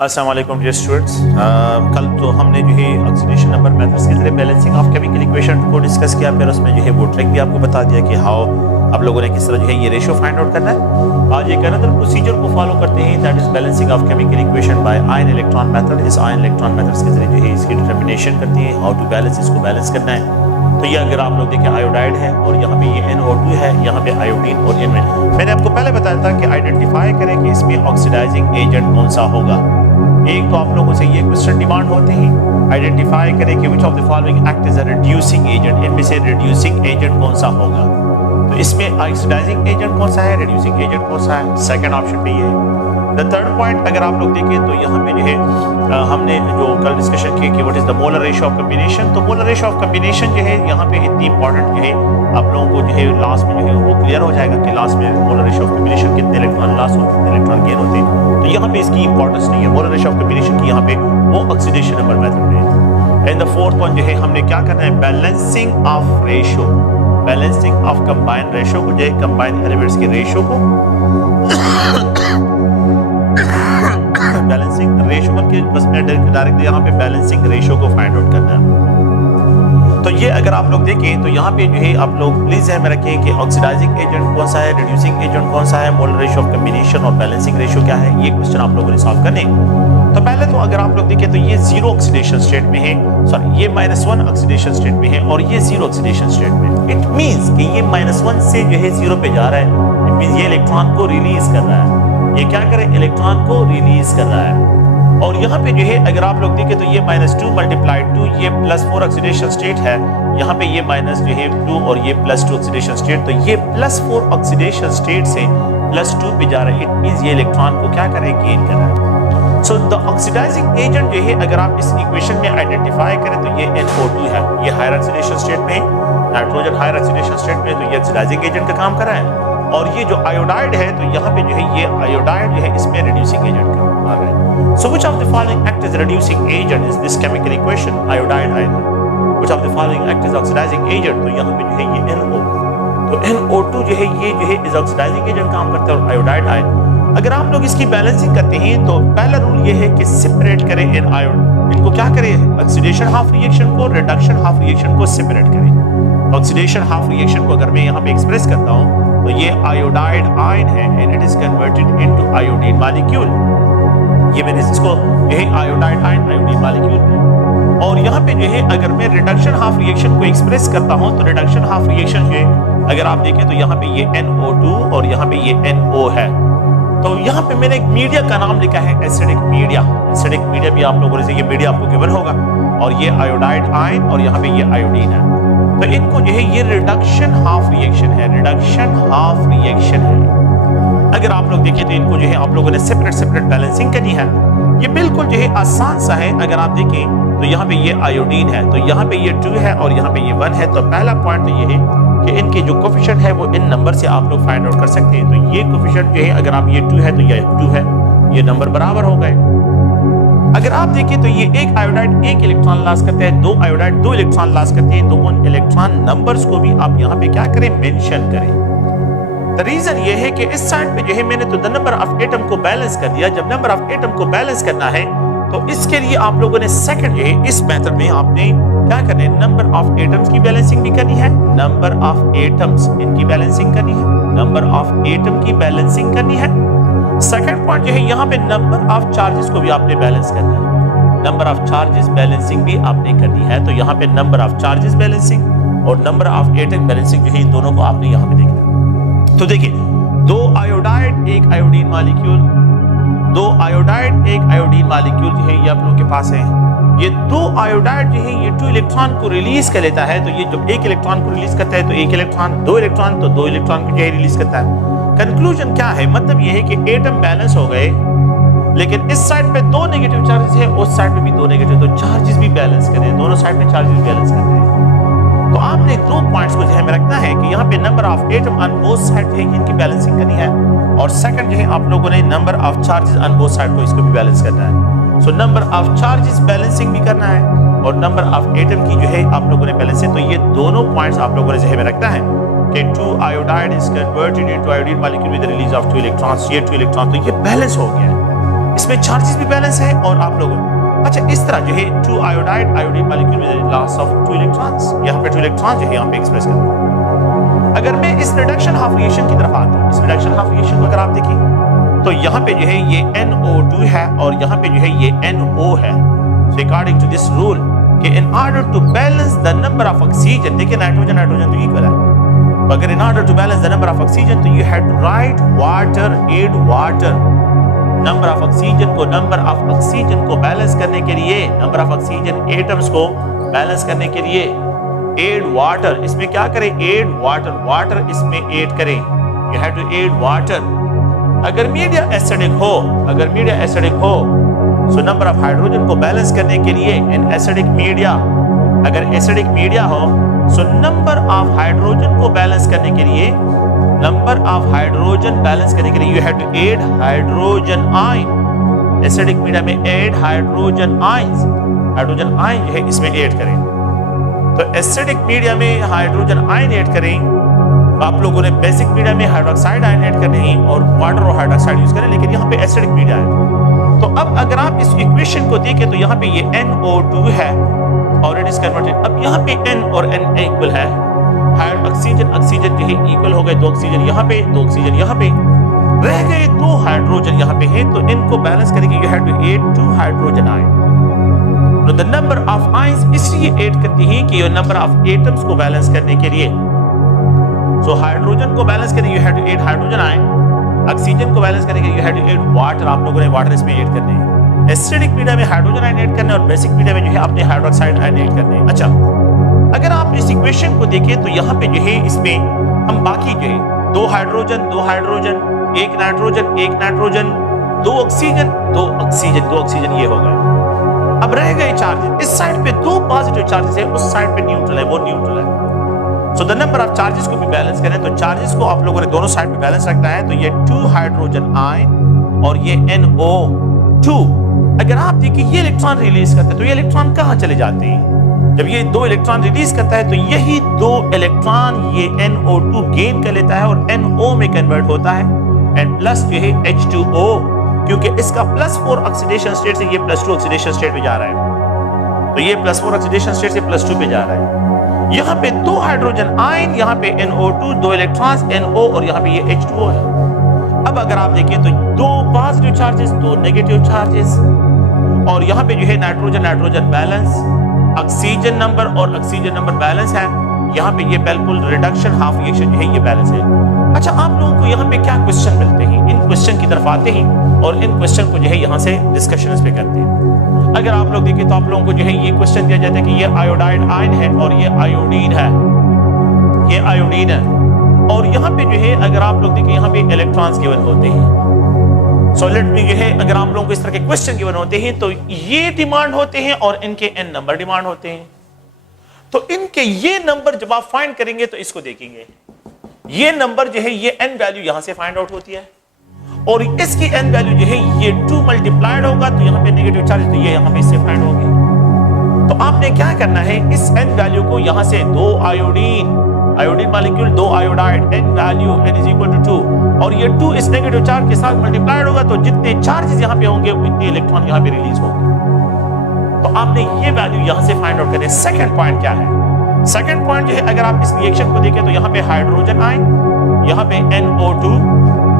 अस्सलाम वालेकुम dear students. कल तो हमने जो है ऑक्सीडेशन नंबर मेथड्स के जरिए बैलेंसिंग ऑफ केमिकल इक्वेशन को डिस्कस किया, फिर उसमें जो है वो ट्रिक भी आपको बता दिया कि हाउ आप लोगों ने किस तरह जो है ये रेशियो फाइंड आउट करना है। आज एक अनदर प्रोसीजर को फॉलो करते हैं, that is balancing of chemical equation by ion electron method. इस आयन इलेक्ट्रॉन मेथड्स के जरिए जो है इसकी डिटर्मिनेशन करती है, हाउ टू बैलेंस, इसको बैलेंस करना है। तो ये अगर आप लोग देखें आयोडाइड है और यहाँ पे ये NO2 है, यहाँ पे आयोडीन और इनमें मैंने आपको पहले बताया था कि आइडेंटिफाई करें कि इसमें ऑक्सीडाइजिंग एजेंट कौन सा होगा। एक तो आप लोगों से ये क्वेश्चन डिमांड होते हैं, आइडेंटिफाई करें कि which of the following act as a reducing agent, इनमें से रिड्यूसिंग एजेंट कौन सा होगा। तो इसमें ऑक्सीडाइजिंग एजेंट कौन सा है, रिड्यूसिंग एजेंट कौन सा है, सेकंड ऑप्शन पे ये है। द थर्ड पॉइंट अगर आप लोग देखें तो यहाँ पे जो है हमने जो कल डिस्कशन किया कि what is the molar ratio of combination. तो मोलर रेशियो ऑफ कॉम्बिनेशन जो है यहाँ पे इतनी इंपॉर्टेंट जो है आप लोगों को जो है लास्ट में जो है वो क्लियर हो जाएगा कि लास्ट में मोलर रेशियो ऑफ कॉम्बिनेशन कितने इलेक्ट्रॉन लॉस होते हैं, कितने इलेक्ट्रॉन गेन होते हैं। तो यहाँ पे इसकी इंपॉर्टेंस नहीं है मोलर रेशियो ऑफ कॉम्बिनेशन की, यहाँ पे वो ऑक्सीडेशन नंबर मेथड में। एंड द फोर्थ पॉइंट जो है हमने क्या करना है, balancing of ratio, balancing of combined ratio को, जो है कंबाइंड एलिमेंट्स के रेशियो को बैलेंसिंग रेशियो बल्कि बस मैं डायरेक्टली यहाँ पे बैलेंसिंग रेशियो को फाइंड आउट करना है। तो ये अगर आप लोग देखें तो यहाँ पे जो है आप लोग प्लीज ध्यान में रखें कि ऑक्सीडाइजिंग एजेंट कौन सा है, रिड्यूसिंग एजेंट कौन सा है, मोलर रेशियो ऑफ कॉम्बिनेशन और बैलेंसिंग रेशियो क्या है, ये क्वेश्चन आप लोगों ने सॉल्व करने। तो पहले तो अगर आप लोग देखें तो ये जीरो ऑक्सीडेशन स्टेट में है, सॉरी ये -1 ऑक्सीडेशन स्टेट में है और ये जीरो ऑक्सीडेशन स्टेट में। इट मींस कि ये -1 से जो है जीरो पे जा रहा है, इट मींस ये इलेक्ट्रॉन को रिलीज कर रहा है। ये क्या करे, इलेक्ट्रॉन को रिलीज कर रहा है। और यहाँ पे जो है अगर आप लोग देखें तो ये -2 × 2 ये +4 ऑक्सीडेशन स्टेट है, यहाँ पे ये माइनस जो है 2 और ये +2 ऑक्सीडेशन स्टेट, तो ये +4 ऑक्सीडेशन स्टेट से +2 पे जा रहा है। इट मींस ये इलेक्ट्रॉन को क्या करे, गेन कर रहा है। सो द ऑक्सीडाइजिंग एजेंट जो है अगर आप इस इक्वेशन में आइडेंटिफाई करें तो ये NO2 है, ये हायर ऑक्सीडेशन स्टेट में है, नाइट्रोजन हायर ऑक्सीडेशन स्टेट में, तो ये ऑक्सीडाइजिंग एजेंट का काम कर रहा है। और ये जो आयोडाइड है तो यहाँ पे जो है ये आयोडाइड जो है इसमें रिड्यूसिंग एजेंट का आ रहा है। So which of the following act as reducing agent is this chemical equation, iodide ion. Which of the following act as oxidizing agent, तो यहाँ पे जो है ये NO, तो NO2 जो है ये जो है इज ऑक्सीडाइजिंग एजेंट काम करता है और आयोडाइड आयन। अगर आप लोग इसकी बैलेंसिंग करते हैं तो पहला रूल ये है कि सेपरेट करें इन आयोड, इनको क्या करें, ऑक्सीडेशन हाफ रिएक्शन को, रिडक्शन हाफ रिएक्शन को सेपरेट करें। ऑक्सीडेशन हाफ रिएक्शन को अगर मैं यहाँ पे एक्सप्रेस करता हूँ तो ये आयोडाइड आयन है and it is converted into iodine molecule. ये मैंने इसको यही आयोडाइड आयन आयोडीन मॉलिक्यूल है। और यहाँ पे जो है अगर मैं रिडक्शन हाफ रिएक्शन को एक्सप्रेस करता हूँ तो रिडक्शन हाफ रिएक्शन है अगर आप देखें तो यहाँ पे ये NO2 और यहाँ पे ये NO है। तो यहाँ पे मैंने एक मीडिया का नाम लिखा है एसिडिक मीडिया। एसिडिक मीडिया भी आप लोगों से ये मीडिया आपको गिवन होगा, और ये आयोडाइड आयन और यहाँ पे ये आयोडीन है। तो इनको जो है ये रिडक्शन हाफ रिएक्शन है, रिडक्शन हाफ रिएक्शन है। अगर आप लोग देखें तो इनको जो है आप लोगों ने सेपरेट सेपरेट बैलेंसिंग करनी है। ये बिल्कुल जो है आसान सा है। अगर आप देखें तो यहाँ पे ये आयोडीन है, तो यहाँ पे ये 2 है और यहाँ पे ये 1 है। तो पहला पॉइंट तो ये है कि इनके जो कोफिशिएंट है वो इन नंबर से आप लोग फाइंड आउट कर सकते हैं। तो ये कोफिशिएंट जो है अगर आप ये 2 है तो ये 2 है, ये नंबर बराबर हो गए। अगर आप देखें तो ये एक आयोडाइड एक इलेक्ट्रॉन लॉस करते हैं, 2 आयोडाइड 2 इलेक्ट्रॉन लॉस करते हैं, तो उन इलेक्ट्रॉन नंबर्स को भी आप यहाँ पे क्या करें, मेंशन करें। द रीजन ये है कि इस साइड पे जो है मैंने तो द नंबर ऑफ एटम को बैलेंस कर दिया। जब नंबर ऑफ एटम को बैलेंस करना है तो इसके लिए आप लोगों ने सेकंड जो है इस मेथड में आपने क्या करना है, नंबर ऑफ एटम्स की बैलेंसिंग भी करनी है, नंबर ऑफ एटम्स इनकी बैलेंसिंग करनी है, नंबर ऑफ एटम की बैलेंसिंग करनी है। सेकंड पॉइंट जो है यहाँ पे नंबर ऑफ चार्जेस को भी आपने बैलेंस करना है, नंबर ऑफ चार्जेस बैलेंसिंग भी आपने करनी है। तो यहाँ पे नंबर ऑफ चार्जेस बैलेंसिंग और नंबर ऑफ एटम बैलेंसिंग जो है इन दोनों को आपने यहाँ पे देखना है। तो देखिए 2 आयोडाइड एक आयोडीन मॉलिक्यूल, 2 आयोडाइड एक आयोडीन मॉलिक्यूल जो है ये आप लोगों के पास है। ये 2 आयोडाइड जो है ये 2 इलेक्ट्रॉन को रिलीज कर लेता है। तो ये जब एक इलेक्ट्रॉन को रिलीज करता है तो एक इलेक्ट्रॉन, 2 इलेक्ट्रॉन तो 2 इलेक्ट्रॉन को जो है रिलीज करता है। कंक्लूजन क्या है, मतलब ये है कि एटम बैलेंस हो गए, लेकिन इस साइड पे 2 नेगेटिव चार्जेस है, उस साइड पे भी 2 नेगेटिव, तो चार्जेस भी बैलेंस करें, दोनों साइड पे चार्जेस भी बैलेंस करते हैं। तो आपने 2 पॉइंट्स को ध्यान में रखना है कि यहाँ पे number of atom on both side है इनकी बैलेंसिंग करनी है, और सेकंड जो है आप लोगों ने number of charges on both side को इसको भी बैलेंस करना है। सो नंबर ऑफ चार्जेस बैलेंसिंग भी करना है और नंबर ऑफ एटम की जो है आप लोगों ने बैलेंसिंग। तो ये दोनों पॉइंट्स आप लोगों ने ध्यान में रखना है कि 2 iodide is converted into iodine molecule with the release of 2 electrons, ये 2 इलेक्ट्रॉन, तो ये बैलेंस हो गया है। इसमें चार्जेस भी बैलेंस है और आप लोगों अच्छा इस तरह जो है 2 आयोडाइड आयोडीन मॉलिक्यूल में लॉस ऑफ 2 इलेक्ट्रॉन्स, यहाँ पे 2 इलेक्ट्रॉन जो है यहाँ पे एक्सप्रेस करते हैं। अगर मैं इस रिडक्शन हाफ रिएक्शन की तरफ आता हूँ, इस रिडक्शन हाफ रिएक्शन को अगर आप देखिए तो यहाँ पे जो है ये NO2 है और यहाँ पे जो है ये NO है। So according to this rule कि in order to balance the number of oxygen, देखिए नाइट्रोजन नाइट्रोजन तो इक्वल है, तो अगर in order to balance the number of oxygen तो you had to write water aid water, number of oxygen को number of oxygen को balance करने के लिए, नंबर ऑफ ऑक्सीजन एटम्स को बैलेंस करने के लिए एड वाटर, इसमें क्या करें एड वाटर, वाटर इसमें ऐड करें, you have to add water. अगर मीडिया एसिडिक हो, अगर मीडिया एसिडिक हो सो नंबर ऑफ हाइड्रोजन को बैलेंस करने के लिए इन एसिडिक मीडिया, अगर एसिडिक मीडिया हो सो नंबर ऑफ हाइड्रोजन को बैलेंस करने के लिए, नंबर ऑफ हाइड्रोजन बैलेंस करने के लिए you have to add hydrogen ion, acidic media में add hydrogen ions, hydrogen ion जो है इसमें ऐड करें। तो एसिडिक मीडिया में हाइड्रोजन आयन ऐड करें, तो आप लोगों ने बेसिक मीडिया में हाइड्रोक्साइड आयन ऐड करने हैं और वाटर और हाइड्रोक्साइड यूज करें, लेकिन यहाँ पे एसिडिक मीडिया है। तो अब अगर आप इस इक्वेशन को देखें तो यहाँ पे ये NO2 है और इट इज कन्वर्टेड, अब यहाँ पे N और N इक्वल है, ऑक्सीजन ऑक्सीजन जो है इक्वल हो गए, 2 ऑक्सीजन यहाँ पे 2 ऑक्सीजन यहाँ पे, रह गए 2 हाइड्रोजन यहाँ पे है, तो इनको बैलेंस करेंगे you have to add 2 hydrogen ion. तो द नंबर ऑफ आयंस इसलिए ऐड करती हैं कि ये नंबर ऑफ एटम्स को बैलेंस करने के लिए, सो हाइड्रोजन को बैलेंस करने you have to add hydrogen ion, oxygen को बैलेंस करने you have to add water, आप लोगों ने वाटर इसमें ऐड करने हैं, एसिडिक मीडिया में हाइड्रोजन आयन ऐड करने और बेसिक मीडिया में जो है आपने हाइड्रोक्साइड आयन ऐड करने। अच्छा अगर आप इस इक्वेशन को देखें तो यहाँ पे जो है इसमें हम बाकी जो है 2 hydrogen 2 hydrogen, 1 nitrogen 1 nitrogen, 2 oxygen 2 oxygen 2 oxygen ये हो गए। अब रह गए चार्जेस, इस साइड पे 2 पॉजिटिव चार्जेस है, उस साइड पे न्यूट्रल है, वो न्यूट्रल है। So the number of charges को भी बैलेंस करें तो चार्जेस को आप लोगों ने दोनों साइड पे बैलेंस रखना है, तो ये 2 हाइड्रोजन आयन और ये NO2। अगर आप देखिए ये इलेक्ट्रॉन रिलीज करते हैं तो ये इलेक्ट्रॉन कहाँ चले जाते हैं, जब ये 2 इलेक्ट्रॉन रिलीज करता है तो यही 2 इलेक्ट्रॉन ये NO2 गेन कर लेता है और NO में कन्वर्ट होता है एंड प्लस जो है H2O, क्योंकि इसका +4 ऑक्सीडेशन स्टेट से ये +2 ऑक्सीडेशन स्टेट पे जा रहा है, तो ये +4 ऑक्सीडेशन स्टेट से +2 पे जा रहा है। यहाँ पे 2 हाइड्रोजन आयन, यहाँ पे NO2 2 इलेक्ट्रॉन्स NO और यहाँ पे ये H2O है। अब अगर आप देखें तो 2 पॉजिटिव चार्जेस 2 नेगेटिव चार्जेस और यहाँ पे जो है nitrogen nitrogen balance, oxygen number और ऑक्सीजन नंबर बैलेंस है, यहाँ पे ये बिल्कुल रिडक्शन हाफ रिएक्शन जो है ये बैलेंस है। अच्छा आप लोगों को यहाँ पे क्या क्वेश्चन मिलते हैं, इन क्वेश्चन की तरफ आते हैं और इन क्वेश्चन को जो है यहाँ से डिस्कशन इस पे करते हैं। अगर आप लोग देखें तो आप लोगों को जो है ये क्वेश्चन दिया जाता है कि ये आयोडाइड आयन है और ये आयोडीन है, ये आयोडीन है, और यहाँ पे जो है अगर आप लोग देखें यहाँ पे इलेक्ट्रॉन्स गिवन होते हैं, सॉलिड में जो है अगर आप लोगों को इस तरह के क्वेश्चन गिवन होते हैं तो ये डिमांड होते हैं और इनके n नंबर डिमांड होते हैं। तो इनके ये नंबर जब आप फाइंड करेंगे तो इसको देखेंगे, ये नंबर जो है ये n वैल्यू यहां से फाइंड आउट होती है और इसकी n वैल्यू जो है ये 2 मल्टीप्लाइड होगा तो यहां पे नेगेटिव चार्ज तो ये यहां पे इससे फाइंड होगी। तो आपने क्या करना है, इस n वैल्यू को यहां से 2 iodine molecule 2 iodide n value n is equal to 2 और ये 2 इस नेगेटिव चार्ज के साथ मल्टीप्लाइड होगा तो जितने चार्जेस यहां पे होंगे उतने इलेक्ट्रॉन यहां पे रिलीज होंगे। तो आपने ये वैल्यू यहां से फाइंड आउट करनी है। सेकंड पॉइंट क्या है, सेकंड पॉइंट जो है अगर आप इस रिएक्शन को देखें तो यहां पे हाइड्रोजन आयन, यहां पे NO2,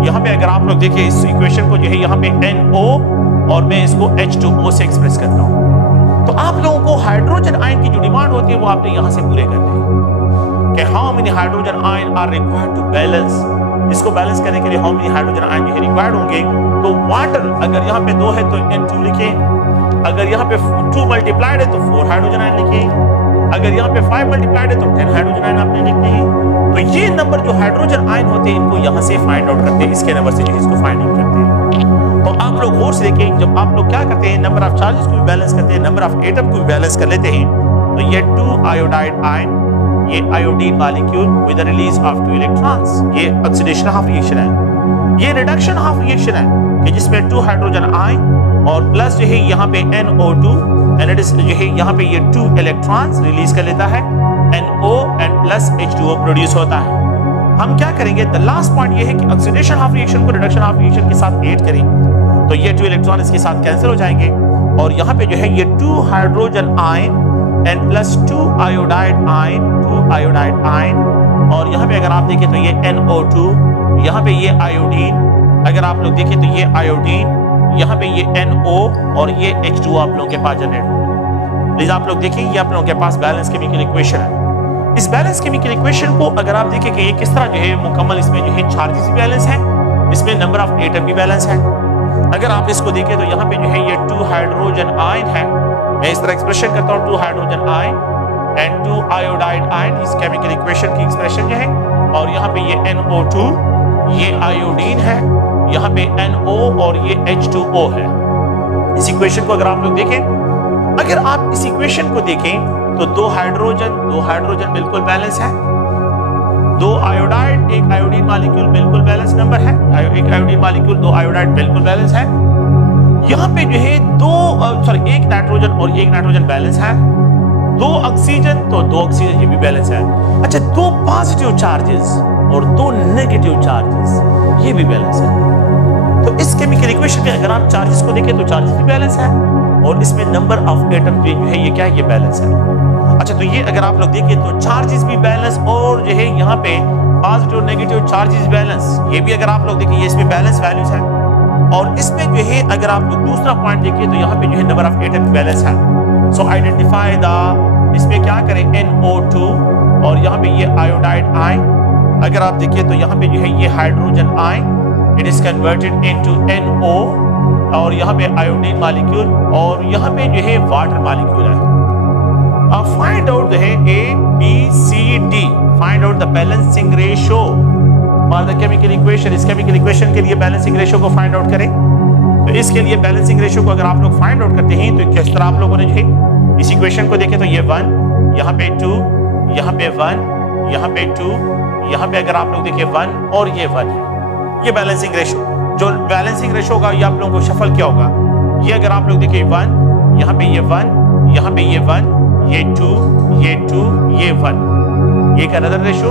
यहां पे अगर आप लोग देखें इस इक्वेशन को जो है यहां पे NO और मैं इसको H2O से एक्सप्रेस करता हूं। तो आप लोगों को हाइड्रोजन आयन की जो डिमांड होती है वो आपने यहां से पूरे करने हैं कि how many hydrogen ion are required to balance, इसको बैलेंस करने के लिए हाउ मेनी हाइड्रोजन आयन जो है रिक्वायर्ड होंगे। तो वाटर अगर यहाँ पे 2 है तो N2 लिखे, अगर यहाँ पे 2 मल्टीप्लाइड है तो 4 हाइड्रोजन आयन लिखे, अगर यहाँ पे 5 मल्टीप्लाइड है तो 10 हाइड्रोजन आयन आपने लिखते हैं। तो ये नंबर जो हाइड्रोजन आयन होते हैं इनको यहाँ से फाइंड आउट करते हैं, इसके नंबर से जो इसको फाइंड आउट करते हैं। तो आप लोग गौर से देखें, जब आप लोग क्या करते हैं नंबर ऑफ चार्जेस को भी बैलेंस करते हैं, नंबर ऑफ एटम को भी बैलेंस कर लेते हैं, तो ये 2 आयोडाइड आयन, ये iodine molecule with the release of 2 electrons, ये ऑक्सीडेशन हाफ रिएक्शन है, ये रिडक्शन हाफ रिएक्शन है कि जिसमें 2 हाइड्रोजन आयन और प्लस जो है यहाँ पे NO2 एंड इट इज जो है यहाँ पे ये 2 इलेक्ट्रॉन्स रिलीज कर लेता है, NO and plus H2O produce होता है। हम क्या करेंगे, द लास्ट पॉइंट ये है कि ऑक्सीडेशन हाफ रिएक्शन को रिडक्शन हाफ रिएक्शन के साथ ऐड करें तो ये 2 इलेक्ट्रॉन इसके साथ कैंसिल हो जाएंगे और यहाँ पे जो है ये 2 hydrogen ion and plus 2 iodide ion, 2 iodide ion, और यहाँ पे अगर आप देखें तो ये NO2, यहाँ पे ये आयोडीन, अगर आप लोग देखें तो ये आयोडीन, यहाँ पे ये NO और ये H2 आप लोगों के पास जनरेट होगा। प्लीज आप लोग देखें ये आप लोगों के पास बैलेंस केमिकल इक्वेशन है। इस बैलेंस केमिकल इक्वेशन को अगर आप देखें कि ये किस तरह जो है मुकम्मल, इसमें जो है चार्जेस भी बैलेंस है, इसमें नंबर ऑफ एटम भी बैलेंस है। अगर आप इसको देखें तो यहाँ पे जो है ये 2 हाइड्रोजन आयन है, मैं इस तरह एक्सप्रेशन करता हूँ 2 hydrogen ion and 2 iodide ion, इस केमिकल इक्वेशन की एक्सप्रेशन जो है, और यहाँ पे ये NO2, ये आयोडीन है, यहाँ पे NO और ये H2O है। इस इक्वेशन को अगर आप लोग देखें, अगर आप इस इक्वेशन को देखें तो 2 हाइड्रोजन बिल्कुल बैलेंस है, 2 आयोडाइड, एक आयोडीन मॉलिक्यूल बिल्कुल बैलेंस नंबर है, एक आयोडीन मॉलिक्यूल 2 आयोडाइड बिल्कुल बैलेंस है। यहाँ पे जो है एक नाइट्रोजन और एक नाइट्रोजन बैलेंस है, 2 ऑक्सीजन तो 2 ऑक्सीजन ये भी बैलेंस है। अच्छा, 2 पॉजिटिव चार्जेस और 2 नेगेटिव चार्जेस ये भी बैलेंस है। तो इस केमिकल इक्वेशन में अगर आप चार्जेस को देखें तो चार्जेस भी बैलेंस है और इसमें नंबर ऑफ एटम जो है ये क्या है, ये बैलेंस है। अच्छा, तो ये अगर आप लोग देखें तो चार्जेस भी बैलेंस और जो है यहाँ पे पॉजिटिव नेगेटिव चार्जेस बैलेंस, ये भी अगर आप लोग देखें ये इसमें बैलेंस वैल्यूज है। और इसमें जो है अगर आप लोग दूसरा पॉइंट देखिए तो यहाँ पे जो है नंबर ऑफ एटम बैलेंस है। सो आइडेंटिफाई द, इसमें क्या करें NO2 और यहाँ पे ये आयोडाइड आयन, अगर आप देखिए तो यहाँ पे जो है ये hydrogen ion, it is converted into NO और यहाँ पे आयोडीन मॉलिक्यूल और यहाँ पे जो है वाटर मॉलिक्यूल है। अब फाइंड आउट है ABCD, find out the balancing ratio for the chemical equation. इस केमिकल इक्वेशन के लिए बैलेंसिंग रेशियो को फाइंड आउट करें। तो इसके लिए बैलेंसिंग रेशियो को अगर आप लोग फाइंड आउट करते हैं तो किस तरह आप लोगों ने जो है इस इक्वेशन को देखें तो ये 1, यहाँ पे 2, यहाँ पे 1, यहाँ पे 2, यहाँ पे अगर आप लोग देखें 1 और ये 1 है, ये बैलेंसिंग रेशियो। जो बैलेंसिंग रेशियो होगा ये आप लोगों को शफल क्या होगा, ये अगर आप लोग देखें 1, यहाँ पे ये 1, यहाँ पे ये 1, ये 2, ये 2, ये 1, ये एक अनदर रेशियो।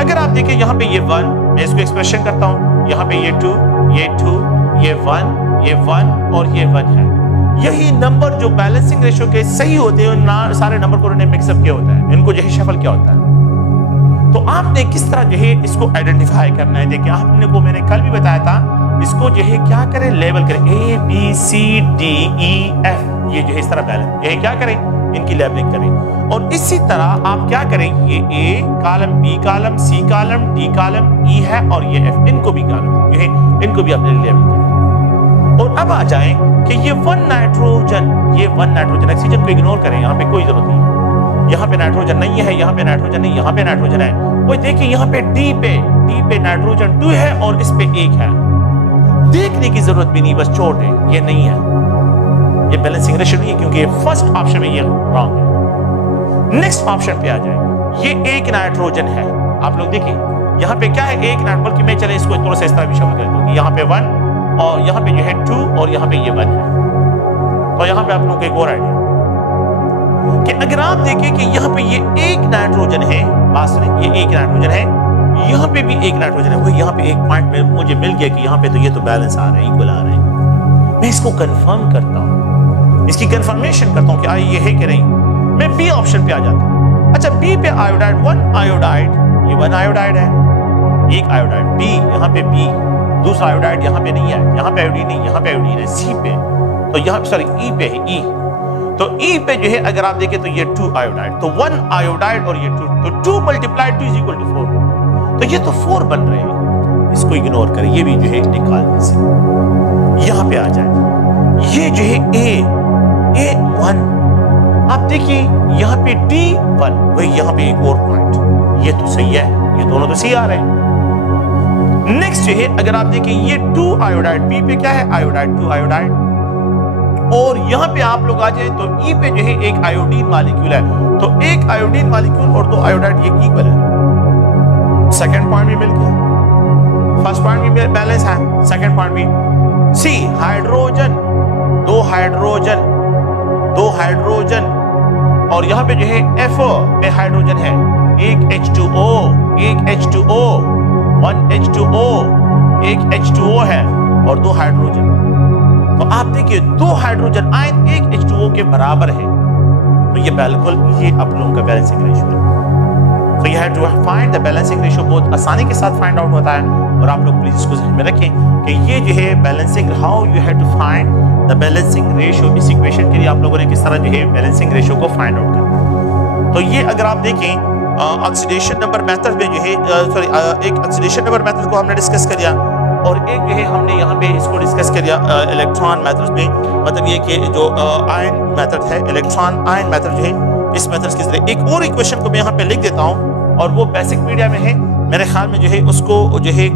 अगर आप देखें यहाँ पे ये 1, मैं इसको एक्सप्रेशन करता हूँ, यहाँ पे ये 2, ये 2, ये 1, ये 1 और ये 1 है। यही नंबर जो बैलेंसिंग रेशियो के सही होते हैं, सारे नंबर को उन्होंने मिक्सअप किया होता है, इनको जो है शफल क्या होता है। तो आपने किस तरह जो है इसको आइडेंटिफाई करना है। देखिए आपने को मैंने कल भी बताया था, इसको जो है क्या करें, लेबल करें ABCDEF, ये जो है इस तरह बैलेंस, ये क्या करें, इनकी लेबलिंग करें। और इसी तरह आप क्या करें, ये A column, B column, C column, D column, E है और ये F, इनको भी कॉलम जो है इनको भी अपने लेबल करें। और अब आ जाए कि ये 1 नाइट्रोजन, ये 1 नाइट्रोजन, ऑक्सीजन को इग्नोर करें, यहाँ पे कोई जरूरत नहीं है, यहाँ पे नाइट्रोजन नहीं है, यहाँ पे नाइट्रोजन नहीं, यहाँ पे नाइट्रोजन है। वो देखिए यहाँ पे D पे नाइट्रोजन 2 है और इस पे 1 है, देखने की जरूरत भी नहीं, बस छोड़ दें, ये नहीं है, ये बैलेंसिंग रेशियो नहीं है क्योंकि फर्स्ट ऑप्शन में ये रॉन्ग है। नेक्स्ट ऑप्शन पे आ जाए, ये 1 नाइट्रोजन है, आप लोग देखिए यहाँ पे क्या है, 1 नाइट्रोजन, बल्कि मैं चले इसको थोड़ा सा इस तरह भी शफल कर दूं, यहाँ पे 1 और यहाँ पे जो है 2 और यहाँ पे ये 1 है। तो यहाँ पे आप लोगों को एक और आइडिया कि अगर आप देखें कि यहाँ पे ये 1 नाइट्रोजन है, बात सुनिए, ये 1 नाइट्रोजन है, यहाँ पे भी 1 नाइट्रोजन है, वो यहाँ पे एक पॉइंट में मुझे मिल गया कि यहाँ पे तो ये तो बैलेंस आ रहा है, इक्वल आ रहा है। मैं इसको कंफर्म करता हूँ, इसकी कंफर्मेशन करता हूँ कि ये है कि नहीं। मैं बी ऑप्शन पे आ जाता हूँ। अच्छा, बी पे आयोडाइड, 1 आयोडाइड, ये 1 आयोडाइड है, 1 आयोडाइड, बी यहाँ पे बी, दूसरा आयोडाइड यहाँ पे नहीं है, यहाँ पे आयोडीन नहीं, यहाँ पे आयोडीन है, सी पे, तो यहाँ सॉरी ई पे है, ई, तो ई पे जो है अगर आप देखें तो ये 2 आयोडाइड, तो 1 आयोडाइड और ये 2, तो 2 मल्टीप्लाइड 2 इज इक्वल टू 4, तो ये तो 4 बन रहे हैं, इसको इग्नोर करें, ये भी जो है निकाल दीजिए। यहाँ पे आ जाए, ये जो है A1, आप देखिए यहाँ पे D1, वही यहाँ पे एक और पॉइंट, ये तो सही है, ये दोनों तो सही आ रहे हैं। नेक्स्ट जो है अगर आप देखिए ये 2 आयोडाइड, बी पे क्या है आयोडाइड, 2 आयोडाइड, और यहाँ पे आप लोग आ जाए तो ई पे जो है एक आयोडीन मॉलिक्यूल है, तो एक आयोडीन मॉलिक्यूल और 2 आयोडाइड ये इक्वल है। सेकंड पॉइंट भी मिल गया, फर्स्ट पॉइंट भी बैलेंस है, सेकंड पॉइंट भी। सी हाइड्रोजन, 2 हाइड्रोजन, 2 हाइड्रोजन, और यहाँ पे जो है F पे हाइड्रोजन है, एक H2O, एक H2O, 1 H2O, एक H2O है और 2 हाइड्रोजन। तो आप देखिए 2 हाइड्रोजन आयन एक H2O के बराबर है, तो ये बिल्कुल ये आप लोगों का बैलेंसिंग रेशियो है। तो you have to find the balancing ratio, बहुत आसानी के साथ फाइंड आउट होता है। और आप लोग प्लीज इसको ध्यान में रखें कि ये जो है balancing, how you have to find the balancing ratio, इस इक्वेशन के लिए आप लोगों ने किस तरह जो है बैलेंसिंग रेशियो को फाइंड आउट करना। तो ये अगर आप देखें ऑक्सीडेशन नंबर मेथड में जो है एक ऑक्सीडेशन नंबर मेथड को हमने डिस्कस कर लिया, और एक जो है हमने यहाँ पे इसको डिस्कस कर लिया इलेक्ट्रॉन मेथड में, मतलब ये कि जो आयन मेथड है, इलेक्ट्रॉन आयन मेथड जो है, इस मेथड की तरह एक और इक्वेशन को मैं यहाँ पे लिख देता हूँ, और वो बेसिक मीडिया में है मेरे ख्याल में जो है उसको जो है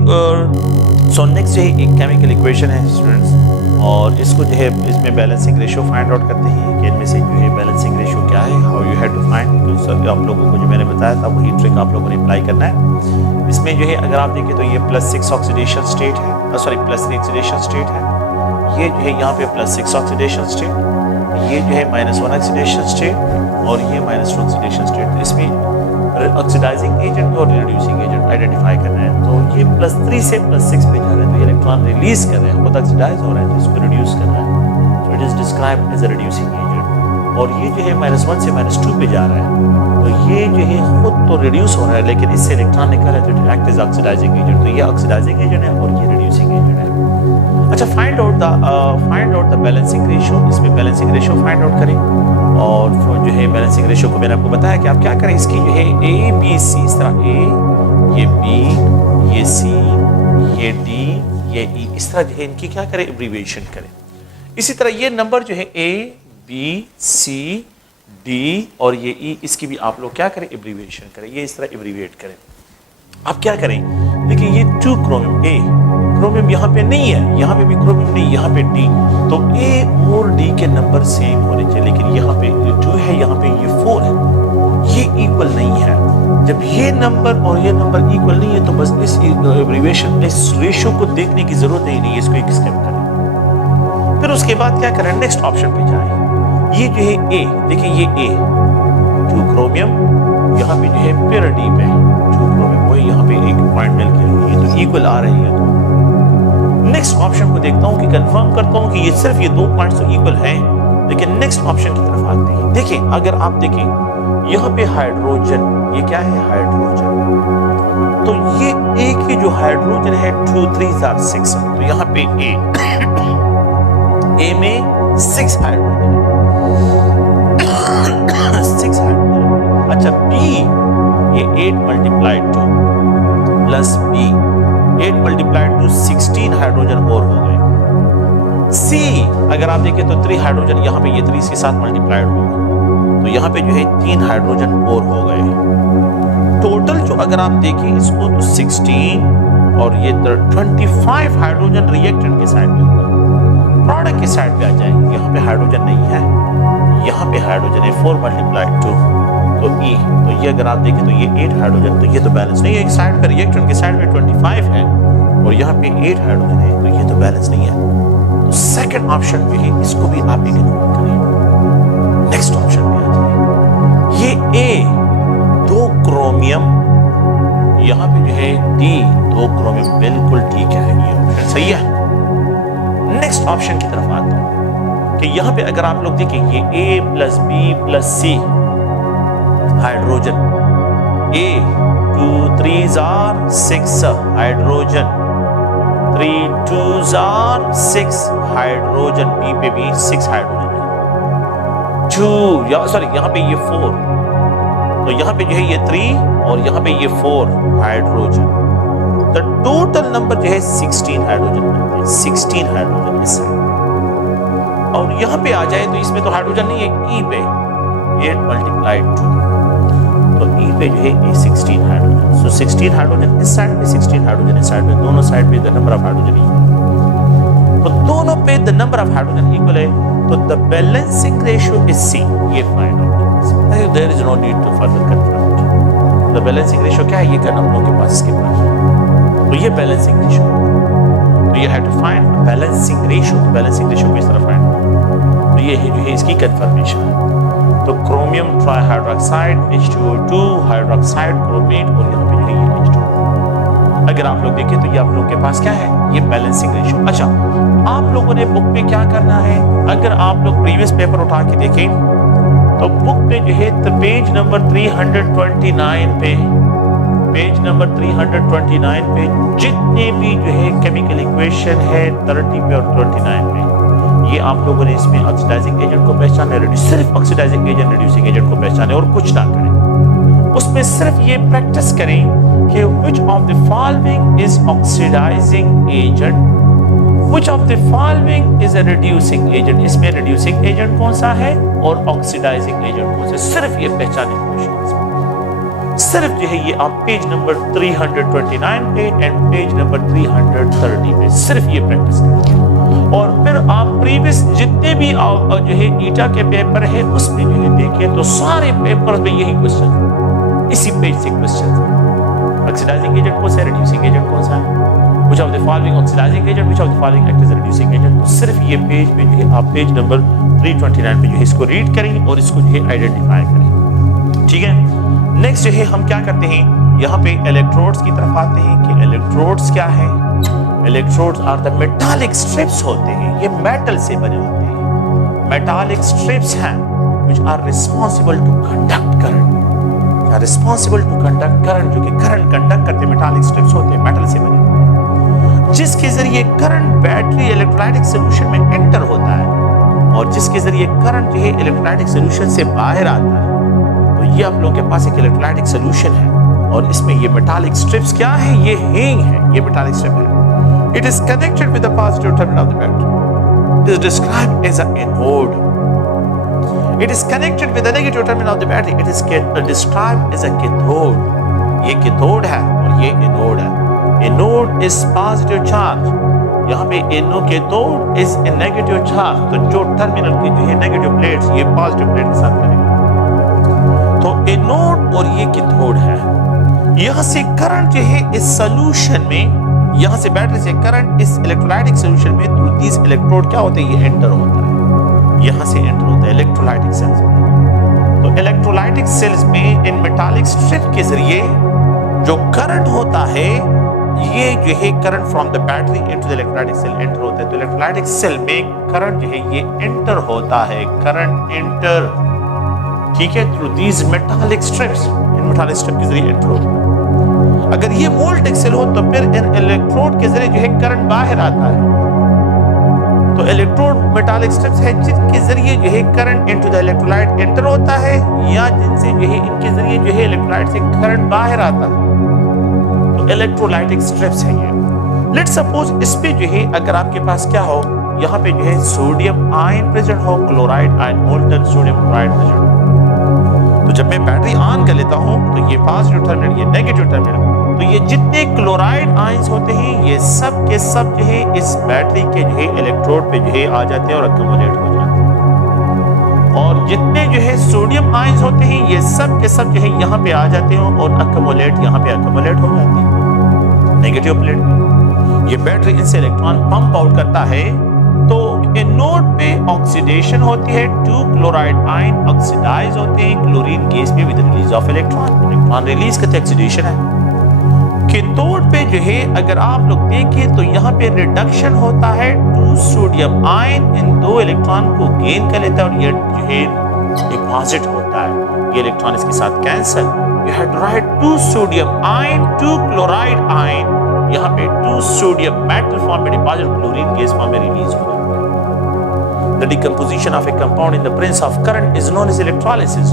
सो नेक्स्ट जो है एक केमिकल इक्वेशन है स्टूडेंट्स, और इसको जो है इसमें बैलेंसिंग रेशियो फाइंड आउट करते हैं कि इनमें से जो है बैलेंसिंग रेशियो क्या है, how you have to find. तो आप लोगों को जो मैंने बताया था वही ट्रिक आप लोगों ने अप्लाई करना है। इसमें जो है अगर आप देखें तो ये +6 ऑक्सीडेशन स्टेट है, सॉरी +3 ऑक्सीडेशन स्टेट है, ये जो है यहाँ पे +6 ऑक्सीडेशन स्टेट, ये जो है -1 ऑक्सीडेशन स्टेट, और ये -2 ऑक्सीडेशन स्टेट। तो इसमें ऑक्सीडाइजिंग एजेंट और रिड्यूसिंग एजेंट आइडेंटिफाई करना है। तो ये +3 से +6 पे जा रहे हैं, तो ये इलेक्ट्रॉन रिलीज कर रहे हैं, खुद ऑक्सीडाइज हो रहे हैं, तो इसको रिड्यूस कर रहा है, तो it is described as a reducing agent. और ये जो है -1 से -2 पे जा रहा है, तो ये जो है खुद तो रिड्यूस हो रहा है, लेकिन इससे इलेक्ट्रॉन निकल रहा है, तो it act as oxidizing agent. तो ये ऑक्सीडाइजिंग एजेंट है और ये रिड्यूसिंग एजेंट है। अच्छा, find out the balancing ratio, इसमें बैलेंसिंग रेशियो फाइंड आउट करें। और जो है बैलेंसिंग रेशियो को मैंने आपको बताया कि आप क्या करें, इसकी जो है A B C, इस तरह A, ये B, ये C, ये D, ये E, इस तरह जो है इनकी क्या करें, एब्रीविएशन करें। इसी तरह ये नंबर जो है A B C D और ये E, इसकी भी आप लोग क्या करें, एब्रीविएशन करें, ये इस तरह एब्रीविएट करें। आप क्या करें, देखिए ये 2 क्रोमियम A, क्रोमियम यहाँ पे नहीं है, यहाँ पे भी क्रोमियम नहीं, यहाँ पे D, तो A और D के नंबर सेम होने चाहिए, लेकिन यहाँ पे 2 है, यहाँ पे ये 4 है, ये इक्वल नहीं है। जब ये नंबर और ये नंबर इक्वल नहीं है तो बस इस एब्रीविएशन, इस रेशियो को देखने की जरूरत ही नहीं है, इसको एक स्किप करें। फिर उसके बाद क्या करें, नेक्स्ट ऑप्शन पे जाए। ये जो है A, देखिए ये A 2 क्रोमियम, यहाँ पे जो है फिर D पे 2 क्रोमियम, वही यहाँ पे एक पॉइंट मिल गया, ये तो इक्वल आ रही है। तो नेक्स्ट ऑप्शन को देखता हूँ कि कंफर्म करता हूँ कि ये सिर्फ ये 2 पॉइंट्स तो इक्वल हैं, लेकिन नेक्स्ट ऑप्शन की तरफ आते हैं। देखिए अगर आप देखें यहाँ पे हाइड्रोजन, ये क्या है, हाइड्रोजन, तो ये एक ही जो हाइड्रोजन है 2 3 are 6, तो यहाँ पे A में 6 हाइड्रोजन है, 6 हाइड्रोजन। अच्छा B, ये 8 × 2 प्लस B, 8 × 2 16 हाइड्रोजन और हो गए। C अगर आप देखें तो 3 हाइड्रोजन, यहाँ पे ये 3 इसके साथ मल्टीप्लाइड होगा, तो यहाँ पे जो है 3 हाइड्रोजन और हो गए। टोटल जो अगर आप देखें इसको तो 16 और ये 25 हाइड्रोजन रिएक्टेंट के साइड पे होगा, प्रोडक्ट के साइड पे आ जाएंगे। यहाँ पे हाइड्रोजन नहीं है, यहाँ पे हाइड्रोजन है 4 × 2 तो E, तो ये अगर आप देखें तो ये 8 हाइड्रोजन, तो ये तो बैलेंस नहीं है, एक साइड पे रिएक्टेंट के साइड पे 25 है और यहाँ पे 8 हाइड्रोजन है, तो ये तो बैलेंस नहीं है। तो सेकंड ऑप्शन जो है इसको भी आप इग्नोर करें, नेक्स्ट ऑप्शन पे आ जाइए। ये A 2 क्रोमियम, यहाँ पे जो है D 2 क्रोमियम, बिल्कुल ठीक है, ये ऑप्शन सही है। नेक्स्ट ऑप्शन की तरफ आता हूँ कि यहाँ पे अगर आप लोग देखें ये A + B + C hydrogen, A 2 3 are 6 hydrogen, 3 2 are 6 hydrogen, B पे भी 6 हाइड्रोजन है। 2 या सॉरी यहाँ पे ये 4, तो यहाँ पे जो है ये 3 और यहाँ पे ये 4 हाइड्रोजन, तो टोटल नंबर जो है 16 हाइड्रोजन बनते हैं, 16 हाइड्रोजन इस साइड। और यहाँ पे आ जाए तो इसमें तो हाइड्रोजन नहीं है, E पे 8 × 2, तो E पे जो है ये 16 हाइड्रोजन, सो 16 हाइड्रोजन इस साइड पे, 16 हाइड्रोजन इस साइड पे, दोनों साइड पे the number of hydrogen equal, तो दोनों पे the number of hydrogen equal है, तो the balancing ratio is C, ये find out, there is no need to further confirm. The balancing ratio क्या है, ये करना हम लोग के पास इसके पास, तो ये बैलेंसिंग रेशियो, तो ये है टू फाइंड बैलेंसिंग रेशियो, तो बैलेंसिंग रेशियो को इस तरह फाइंड, तो ये है जो है इसकी कंफर्मेशन है। तो chromium trihydroxide H2O2 hydroxide chromate और यहाँ पे जो है H2O। अगर आप लोग देखें तो ये आप लोगों के पास क्या है, ये बैलेंसिंग रेशियो। अच्छा, आप लोगों ने बुक में क्या करना है, अगर आप लोग प्रीवियस पेपर उठा के देखें तो बुक में जो है तो पेज नंबर 329 पे, पेज नंबर 329 पे जितने भी जो है केमिकल इक्वेशन है 30 पे और 29 पे, ये आप लोगों ने इसमें ऑक्सीडाइजिंग एजेंट को पहचाना है, सिर्फ ऑक्सीडाइजिंग एजेंट रिड्यूसिंग एजेंट को पहचाने और कुछ ना करें। उसमें सिर्फ ये प्रैक्टिस करें कि which of the following is oxidizing agent, which of the following is a reducing agent, इसमें reducing agent कौन सा है और oxidizing agent कौन सा है, सिर्फ ये पहचाने की कोशिश करें। सिर्फ जो है ये आप पेज नंबर 329 पे एंड पेज नंबर 330 पे सिर्फ ये प्रैक्टिस करें, और फिर आप प्रीवियस जितने भी जो है ईटा के पेपर है उसमें जो है देखिए तो सारे पेपर में यही क्वेश्चन, इसी पेज से क्वेश्चन। ऑक्सीडाइजिंग एजेंट कौन सा है, रिड्यूसिंग एजेंट कौन सा है, which of the following oxidizing agent, which of the following act as a reducing agent। तो सिर्फ ये पेज पे जो है आप पेज नंबर 329 पे जो है इसको रीड करें और इसको जो है आइडेंटिफाई करें, ठीक है। नेक्स्ट जो है हम क्या करते हैं, यहाँ पे इलेक्ट्रोड्स की तरफ आते हैं कि इलेक्ट्रोड्स क्या है। Electrodes are the metallic strips होते हैं, ये मेटल से बने होते हैं, मेटालिक स्ट्रिप्स हैं which are responsible to conduct current, are responsible to conduct current, जो कि करंट कंडक्ट करते मेटालिक स्ट्रिप्स होते हैं, मेटल से बने होते हैं, जिसके जरिए करंट बैटरी इलेक्ट्रोलाइटिक सॉल्यूशन में एंटर होता है और जिसके जरिए करंट जो है इलेक्ट्रोलाइटिक सॉल्यूशन से बाहर आता है। तो ये आप लोगों के पास एक इलेक्ट्रोलाइटिक सॉल्यूशन है और इसमें ये मेटालिक स्ट्रिप्स क्या है, ये हैंग है, ये मेटालिक स्ट्रिप है। It is connected with the positive terminal of the battery. It is described as an anode. It is connected with the negative terminal of the battery. It is described as a cathode. ये cathode है और ये anode है। Anode is positive charge. यहाँ पे cathode is a negative charge. तो जो terminal की जो है नेगेटिव प्लेट्स ये पॉजिटिव प्लेट के साथ करेंगे। तो anode और ये cathode है। यहाँ से करंट जो है इस सॉल्यूशन में, यहाँ से बैटरी से करंट इस इलेक्ट्रोलाइटिक सॉल्यूशन में थ्रू दिस इलेक्ट्रोड क्या होते हैं, ये एंटर होता है, यहाँ से एंटर होता है इलेक्ट्रोलाइटिक सेल्स में। तो इलेक्ट्रोलाइटिक सेल्स में इन मेटालिक स्ट्रिप के जरिए जो करंट होता है, ये जो है current from the battery into the electrolytic cell enter होता है। तो इलेक्ट्रोलाइटिक सेल में करंट जो है ये एंटर होता है, करंट एंटर, ठीक है, through these metallic strips, in metallic strip के जरिए एंटर होता है। अगर ये वोल्टेज सेल हो तो फिर इन इलेक्ट्रोड के जरिए जो है करंट बाहर आता है। तो इलेक्ट्रोड मेटालिक स्ट्रिप्स है जिनके जरिए जो है current into the electrolyte enter होता है या जिनसे जो है इनके जरिए जो है इलेक्ट्रोलाइट से करंट बाहर आता है। तो इलेक्ट्रोलाइटिक स्ट्रिप्स है ये। लेट्स सपोज इस पे जो है अगर आपके पास क्या हो, यहाँ पे जो है सोडियम आयन प्रेजेंट हो, chloride ion, molten sodium chloride present हो। तो जब मैं बैटरी ऑन कर लेता हूँ तो ये पॉजिटिव टर्मिनल, ये नेगेटिव टर्मिनल, तो ये जितने क्लोराइड आयंस होते हैं ये सब के सब जो है इस बैटरी के जो है इलेक्ट्रोड पे जो है आ जाते हैं और अक्यूमुलेट हो जाते हैं, और जितने जो है सोडियम आयंस होते हैं ये सब के सब जो है यहाँ पे आ जाते हैं और अक्यूमुलेट, यहाँ पे अक्यूमुलेट हो जाते हैं नेगेटिव प्लेट में। ये बैटरी इनसे इलेक्ट्रॉन पंप आउट करता है, तो एनोड पे ऑक्सीडेशन होती है, 2 क्लोराइड आयन ऑक्सीडाइज होते हैं क्लोरीन गैस में with release of electron release करते ऑक्सीडेशन है। कैथोड पे जो है अगर आप लोग देखें तो यहाँ पे रिडक्शन होता है, 2 सोडियम आयन इन 2 इलेक्ट्रॉन को गेन कर लेता है और ये जो है डिपॉजिट होता है, ये इलेक्ट्रॉन इसके साथ cancel. You have to write 2 sodium ion 2 chloride ion, यहाँ पे 2 सोडियम मेटल फॉर्म में डिपॉजिट क्लोरीन गैस फॉर्म में रिलीज हो जाता है। The decomposition of a compound in the presence of current is known as electrolysis।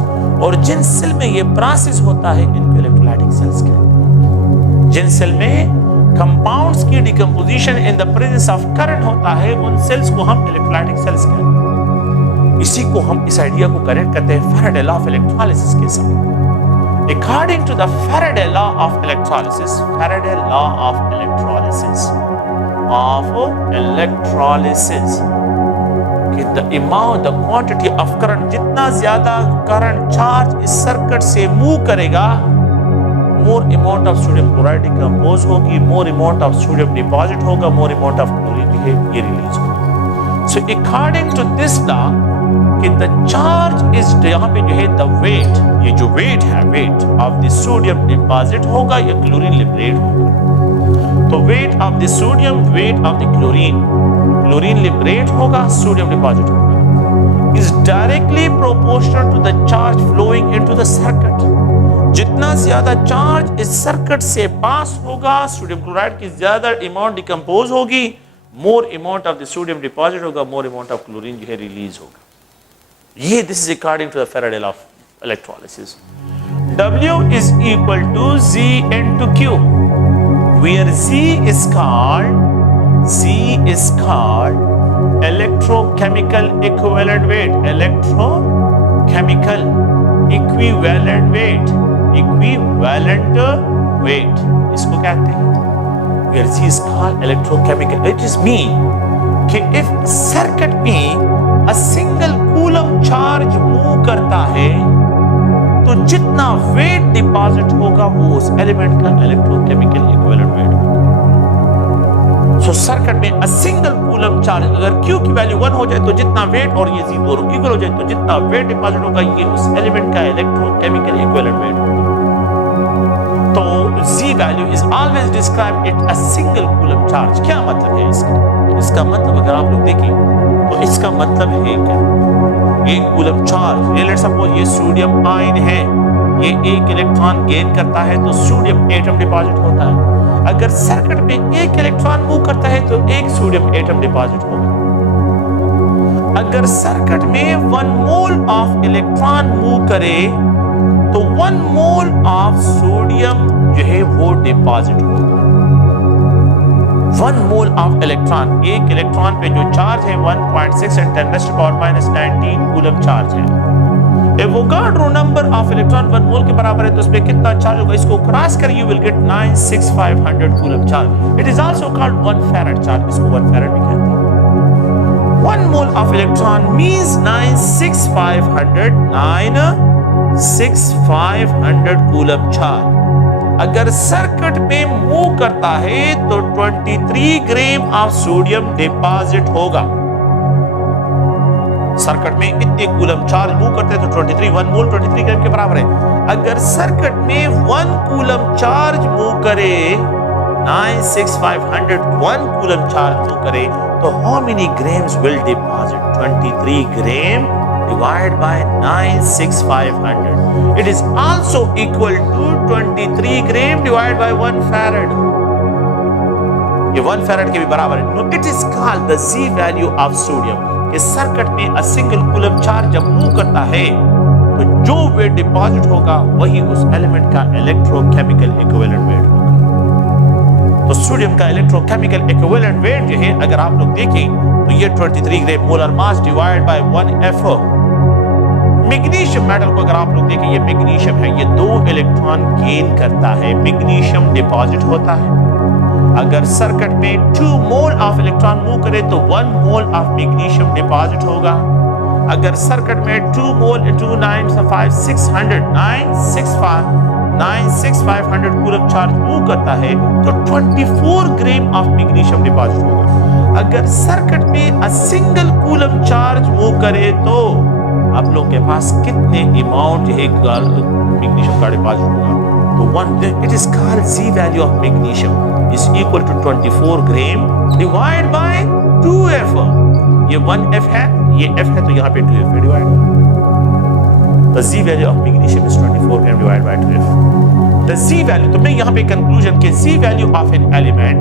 और जिन cell में ये प्रोसेस होता है इनको इलेक्ट्रोलाइटिक सेल्स कहते हैं। जिन सेल में कंपाउंड्स की decomposition in the presence of current होता है उन सेल्स को हम इलेक्ट्रोलाइटिक सेल्स कहते हैं। इसी को हम इस आइडिया को कनेक्ट करते हैं फैराडे लॉ ऑफ इलेक्ट्रोलाइसिस के साथ। According to the Faraday law of electrolysis, Faraday law of electrolysis, the amount, the quantity of current, जितना ज्यादा करंट चार्ज इस सर्किट से मूव करेगा, more amount of sodium chloride decompose होगी, more amount of sodium deposit होगा, more amount of chlorine ये release होगा। So according to this law कि the charge is, यहाँ पे जो है the weight, ये जो weight है, weight of the sodium deposit होगा या क्लोरीन लिबरेट होगा। तो weight of the sodium, weight of the chlorine, chlorine liberate होगा, सोडियम डिपॉजिट होगा, is directly proportional to the charge flowing into the circuit. जितना ज्यादा चार्ज इस सर्किट से पास होगा, सोडियम क्लोराइड की ज्यादा अमाउंट डिकम्पोज होगी, more amount of the sodium deposit होगा, मोर अमाउंट ऑफ क्लोरीन जो है रिलीज होगा। ये this is according to the Faraday law of electrolysis. W is equal to Z into Q, where Z is called electrochemical equivalent weight, electrochemical equivalent weight, equivalent weight इसको कहते हैं, where Z is called electrochemical। It is mean कि if circuit में a single coulomb charge move करता है तो जितना wait deposit होगा वो उस एलिमेंट का इलेक्ट्रोकेमिकल इक्विवेलेंट वेट होगा। सो सर्किट में अ सिंगल कूलम चार्ज अगर Q की वैल्यू 1 हो जाए तो जितना वेट और ये Z दोनों इक्वल हो जाए तो जितना वेट डिपॉजिट होगा ये उस एलिमेंट का इलेक्ट्रोकेमिकल इक्विवेलेंट वेट होगा। तो Z value is always describe it a single coulomb charge. क्या मतलब है इसका मतलब अगर आप लोग देखें तो इसका मतलब है कि एक कूलम चार्ज, लेट्स सपोज ये सोडियम आयन है, ये एक इलेक्ट्रॉन गेन करता है तो सोडियम एटम डिपॉजिट होता है। अगर सर्किट में एक इलेक्ट्रॉन मूव करता है तो एक सोडियम एटम डिपॉजिट होगा। अगर सर्किट में 1 मोल ऑफ इलेक्ट्रॉन मूव करे तो 1 मोल ऑफ सोडियम जो है वो डिपॉजिट होगा। 1 मोल ऑफ इलेक्ट्रॉन, एक इलेक्ट्रॉन पे जो चार्ज है 1.6 × 10⁻⁻19 कूलम चार्ज है। एवोगाड्रो नंबर ऑफ इलेक्ट्रॉन 1 मोल के बराबर है तो उसपे कितना चार्ज होगा, इसको क्रॉस कर you will get 96500 coulomb charge. It is also called 1 farad charge, इसको 1 फैराड भी कहते हैं। 1 मोल of electron means 96500 coulomb charge. अगर सर्किट में मूव करता है तो 23 ग्राम ऑफ सोडियम डिपॉजिट होगा। सर्किट में इतने कूलम चार्ज मूव करते हैं तो 1 मोल 23 ग्राम के बराबर है। अगर सर्किट में 1 कूलम चार्ज मूव करे, 96500 1 कूलम चार्ज मूव करे तो how many grams will deposit? 23 gram divided by 96500. It is also equal to 23 gram divided by 1 farad. ये 1 farad के भी बराबर है। No, it is called the Z value of sodium. कि circuit में a single coulomb charge जब move करता है तो जो वेट डिपॉजिट होगा वही उस एलिमेंट का इलेक्ट्रोकेमिकल इक्विवेलेंट वेट होगा। तो सोडियम का इलेक्ट्रोकेमिकल इक्विवेलेंट वेट जो है अगर आप लोग देखें तो ये 23 gram molar mass divide by 1F। Magnesium metal को अगर आप लोग देखें ये मैग्नीशियम है, ये 2 इलेक्ट्रॉन गेन करता है, मैग्नीशियम डिपॉजिट होता है। अगर सर्किट में 2 मोल ऑफ इलेक्ट्रॉन मूव करे तो 1 मोल ऑफ मैग्नीशियम डिपॉजिट होगा। अगर सर्किट में 2 मोल into 96500 कूलम चार्ज मूव करता है तो 24 ग्राम ऑफ मैग्नीशियम डिपॉजिट होगा। अगर सर्किट में a single coulomb charge move करे तो आप लोग के पास कितने अमाउंट है मैग्नीशियम का डिपॉजिट होगा? तो it is called Z value of magnesium is equal to 24 gram divide by 2F। ये 1F है, ये F है तो यहाँ पे 2F है divide. The Z value of magnesium is 24 gram divided by 12. The Z value, तो मैं यहाँ पे conclusion के Z value of an element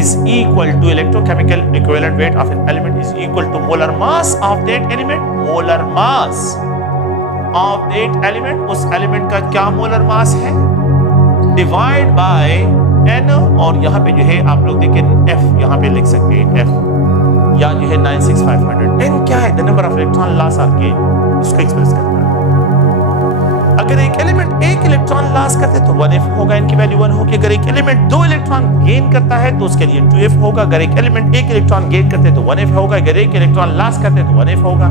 is equal to electrochemical equivalent weight of an element is equal to molar mass of that element. Molar mass of that element, उस element का क्या molar mass है? Divide by N और यहाँ पे जो है आप लोग देखें F, यहाँ पे लिख सकते हैं F या जो है 96500। N क्या है? The number of electron loss or gain, उसको एक्सप्रेस करता है। अगर एक एलिमेंट एक इलेक्ट्रॉन लॉस करते तो 1F होगा, इनकी वैल्यू 1 होगी। अगर एक एलिमेंट 2 इलेक्ट्रॉन गेन करता है तो उसके लिए 2F होगा। अगर एक एलिमेंट एक इलेक्ट्रॉन गेन करते तो 1F होगा। अगर एक इलेक्ट्रॉन लॉस करते तो 1F होगा।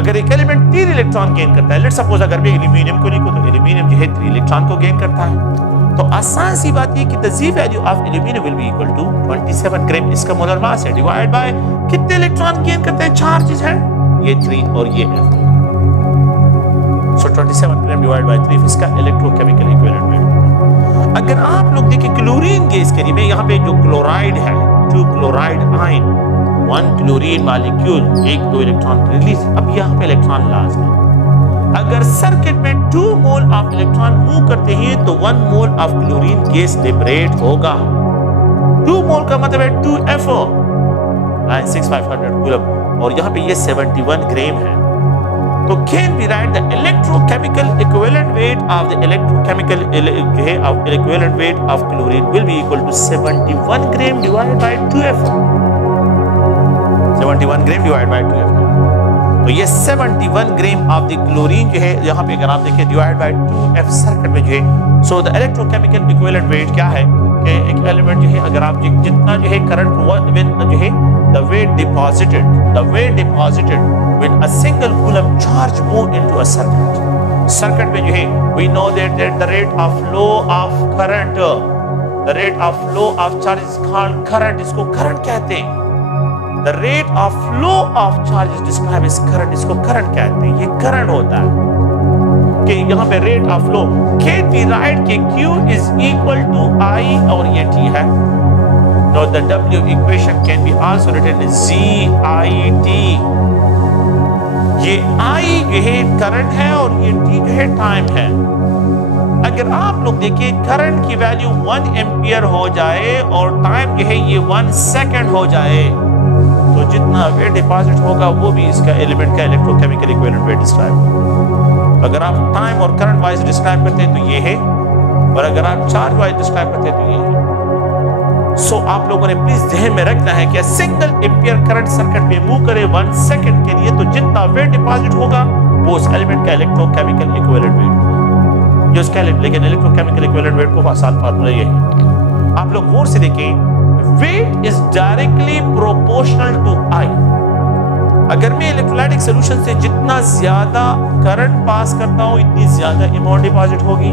अगर एक एलिमेंट 3 इलेक्ट्रॉन गेन करता है, लेट्स सपोज अगर मैं एल्यूमिनियम को लिखूं तो एल्यूमिनियम जो है 3 इलेक्ट्रॉन को गेन करता है। तो आसान सी बात ये कि the Z value of aluminium will be equal to 27 gram, इसका मोलर मास है, डिवाइड बाय कितने इलेक्ट्रॉन गेन करते हैं, चार्जेस है ये 3 और ये F। So 27 gram divide by 3 इसका इलेक्ट्रोकेमिकल इक्विवेलेंट वेट। अगर आप लोग देखें क्लोरीन गैस के लिए, मैं यहाँ पे जो क्लोराइड है, 2 chloride ion, 1 chlorine molecule, 1-2 electron release, अब यहाँ पे इलेक्ट्रॉन लास्ट है। अगर सर्किट में 2 मोल ऑफ इलेक्ट्रॉन मूव करते हैं तो 1 mole of chlorine gas liberate होगा। 2 मोल का मतलब है 2FO 96500 कूलम, और यहाँ पे ये 71 ग्राम है। तो can we write the electrochemical equivalent weight of the electrochemical equivalent weight of chlorine will be equal to 71 gram divided by 2FO, 71 gram divide bye 2FO। तो ये 71 ग्राम ऑफ द क्लोरीन जो है यहाँ पे अगर आप देखें डिवाइड बाय 2F सर्किट में जो है, so the electrochemical equivalent wait क्या है कि एक एलिमेंट जो है अगर आप जितना जो है करंट जो है the weight deposited with a single coulomb charge move into a circuit. Circuit में जो है we know that the rate of flow of current, the rate of flow of charge is called current, इसको current कहते हैं। The rate of flow of charge is described as current, इसको current कहते हैं, ये current होता है कि यहाँ पे rate of flow can be write कि Q is equal to I और ये T है। Now the W equation can be also written as ZIT। ये I जो है करंट है और ये T जो है टाइम है। अगर आप लोग देखिए करंट की वैल्यू 1 एम्पियर हो जाए और टाइम जो है ये 1 सेकंड हो जाए तो जितना वेट डिपॉजिट होगा वो भी इसका एलिमेंट का इलेक्ट्रोकेमिकल इक्विवेलेंट वेट डिस्क्राइब। अगर आप टाइम और करंट वाइज डिस्क्राइब करते हैं तो ये है, और अगर आप चार्ज वाइज डिस्क्राइब करते हैं तो ये है। सो आप लोगों ने प्लीज ध्यान में रखना है कि सिंगल एम्पियर करंट सर्किट में मूव करे 1 सेकंड के लिए तो जितना वेट डिपॉजिट होगा वो उस एलिमेंट का इलेक्ट्रोकेमिकल इक्विवेलेंट वेट होगा, जो उसका लेकिन इलेक्ट्रोकेमिकल इक्विवेलेंट वेट को आसान फार्मूला ये है। आप लोग गौर से देखें, weight is directly proportional to I। अगर मैं इलेक्ट्रोलाइटिक सॉल्यूशन से जितना ज्यादा करंट पास करता हूं इतनी ज्यादा अमाउंट डिपॉजिट होगी,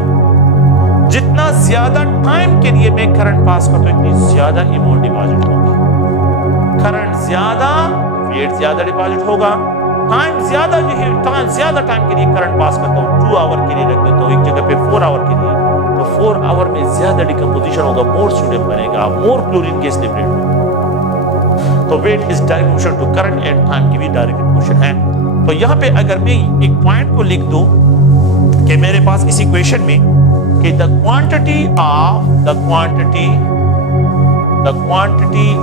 जितना ज्यादा टाइम के लिए मैं करंट पास करता हूं इतनी ज्यादा अमाउंट डिपॉजिट होगी। करंट ज्यादा वेट ज्यादा डिपॉजिट होगा, टाइम ज्यादा जो है ज्यादा टाइम के लिए करंट पास करता हूं, 2 आवर के लिए रख देता हूं एक जगह पे 4 आवर के लिए, तो 4 आवर में ज्यादा डिकम्पोजिशन होगा, मोर सोडियम बनेगा, मोर क्लोरीन गैस लिबरेट होगा। तो weight is direct proportional to current and time की भी डायरेक्ट प्रोपोर्शन है। तो यहाँ पे अगर मैं एक पॉइंट को लिख दूं कि मेरे पास इस इक्वेशन में कि the quantity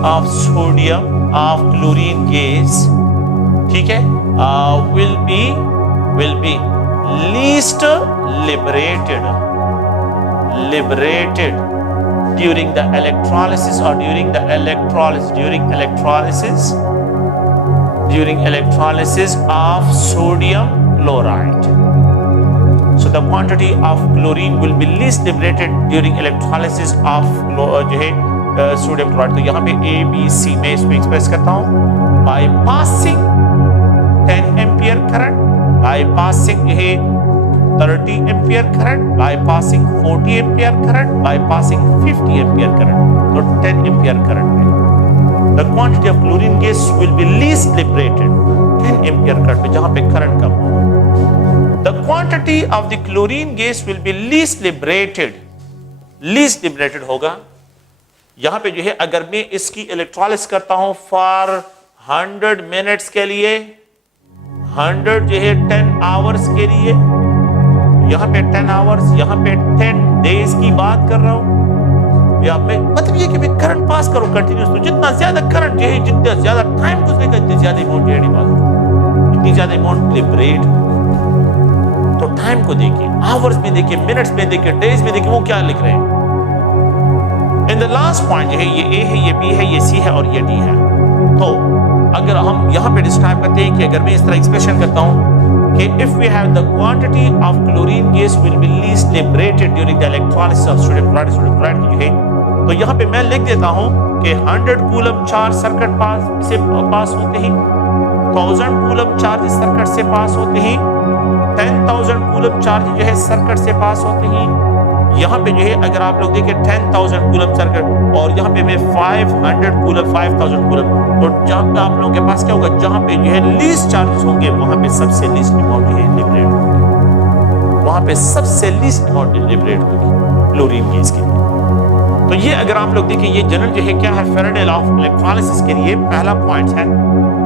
of sodium of chlorine gas, ठीक है, will be least liberated during the electrolysis or during electrolysis of sodium chloride. So the quantity of chlorine will be least liberated during electrolysis of जो है sodium chloride. तो यहाँ पे A, B, C में इसको express करता हूँ by passing 10 ampere current, by passing जो है 30 ampere current, by passing 40 ampere current, by passing 50 ampere current, तो 10 एम्पियर करंट में the quantity of chlorine gas will be least liberated 10 ampere current में जहाँ पे करंट कम होगा। The quantity of the chlorine gas will be least liberated होगा। यहाँ पे जो है अगर मैं इसकी इलेक्ट्रोलिसिस करता हूं फॉर 100 मिनट्स के लिए, 100 जो है 10 आवर्स के लिए, यहाँ पे 10 आवर्स, यहाँ पे 10 डेज की बात कर रहा हूं, या मैं मतलब ये कि मैं करंट पास करूं कंटिन्यूस, तो जितना ज्यादा करंट जो है जितना ज्यादा टाइम गुजरेगा इतनी ज्यादा अमाउंट जो है डिपॉजिट, इतनी ज्यादा अमाउंट लिबरेट। तो टाइम को देखिए, आवर्स में देखिए, मिनट्स में देखिए, डेज में देखिए, वो क्या लिख रहे हैं। इन द लास्ट पॉइंट जो है ये A है, ये B है, ये C है और ये D है। तो अगर हम यहाँ पे डिस्क्राइब करते हैं कि अगर मैं इस तरह एक्सप्रेशन करता हूँ कि if we have the quantity of chlorine gas will be least liberated during the electrolysis of sodium chloride की जो है, तो यहाँ पे मैं लिख देता हूँ कि 100 कूलम चार्ज सर्किट पास होते हैं, 1000 कूलम चार्ज सर्किट से पास होते हैं, 10,000 कूलम चार्ज जो है सर्किट से पास होते हैं। यहाँ पे जो है अगर आप लोग देखें 10,000 कूलम सर्किट और यहाँ पे मैं 500 कूलम 5,000 कूलम, तो जहाँ पे आप लोगों के पास क्या होगा, जहाँ पे जो है लीस्ट चार्जेस होंगे वहाँ पे सबसे लीस्ट अमाउंट जो है लिबरेट होगी, वहाँ पे सबसे लीस्ट अमाउंट लिबरेट होगी क्लोरीन गैस के लिए। तो ये अगर आप लोग देखें, ये जनरल जो है क्या है, फैराडे लॉ ऑफ इलेक्ट्रोलिसिस के लिए पहला पॉइंट है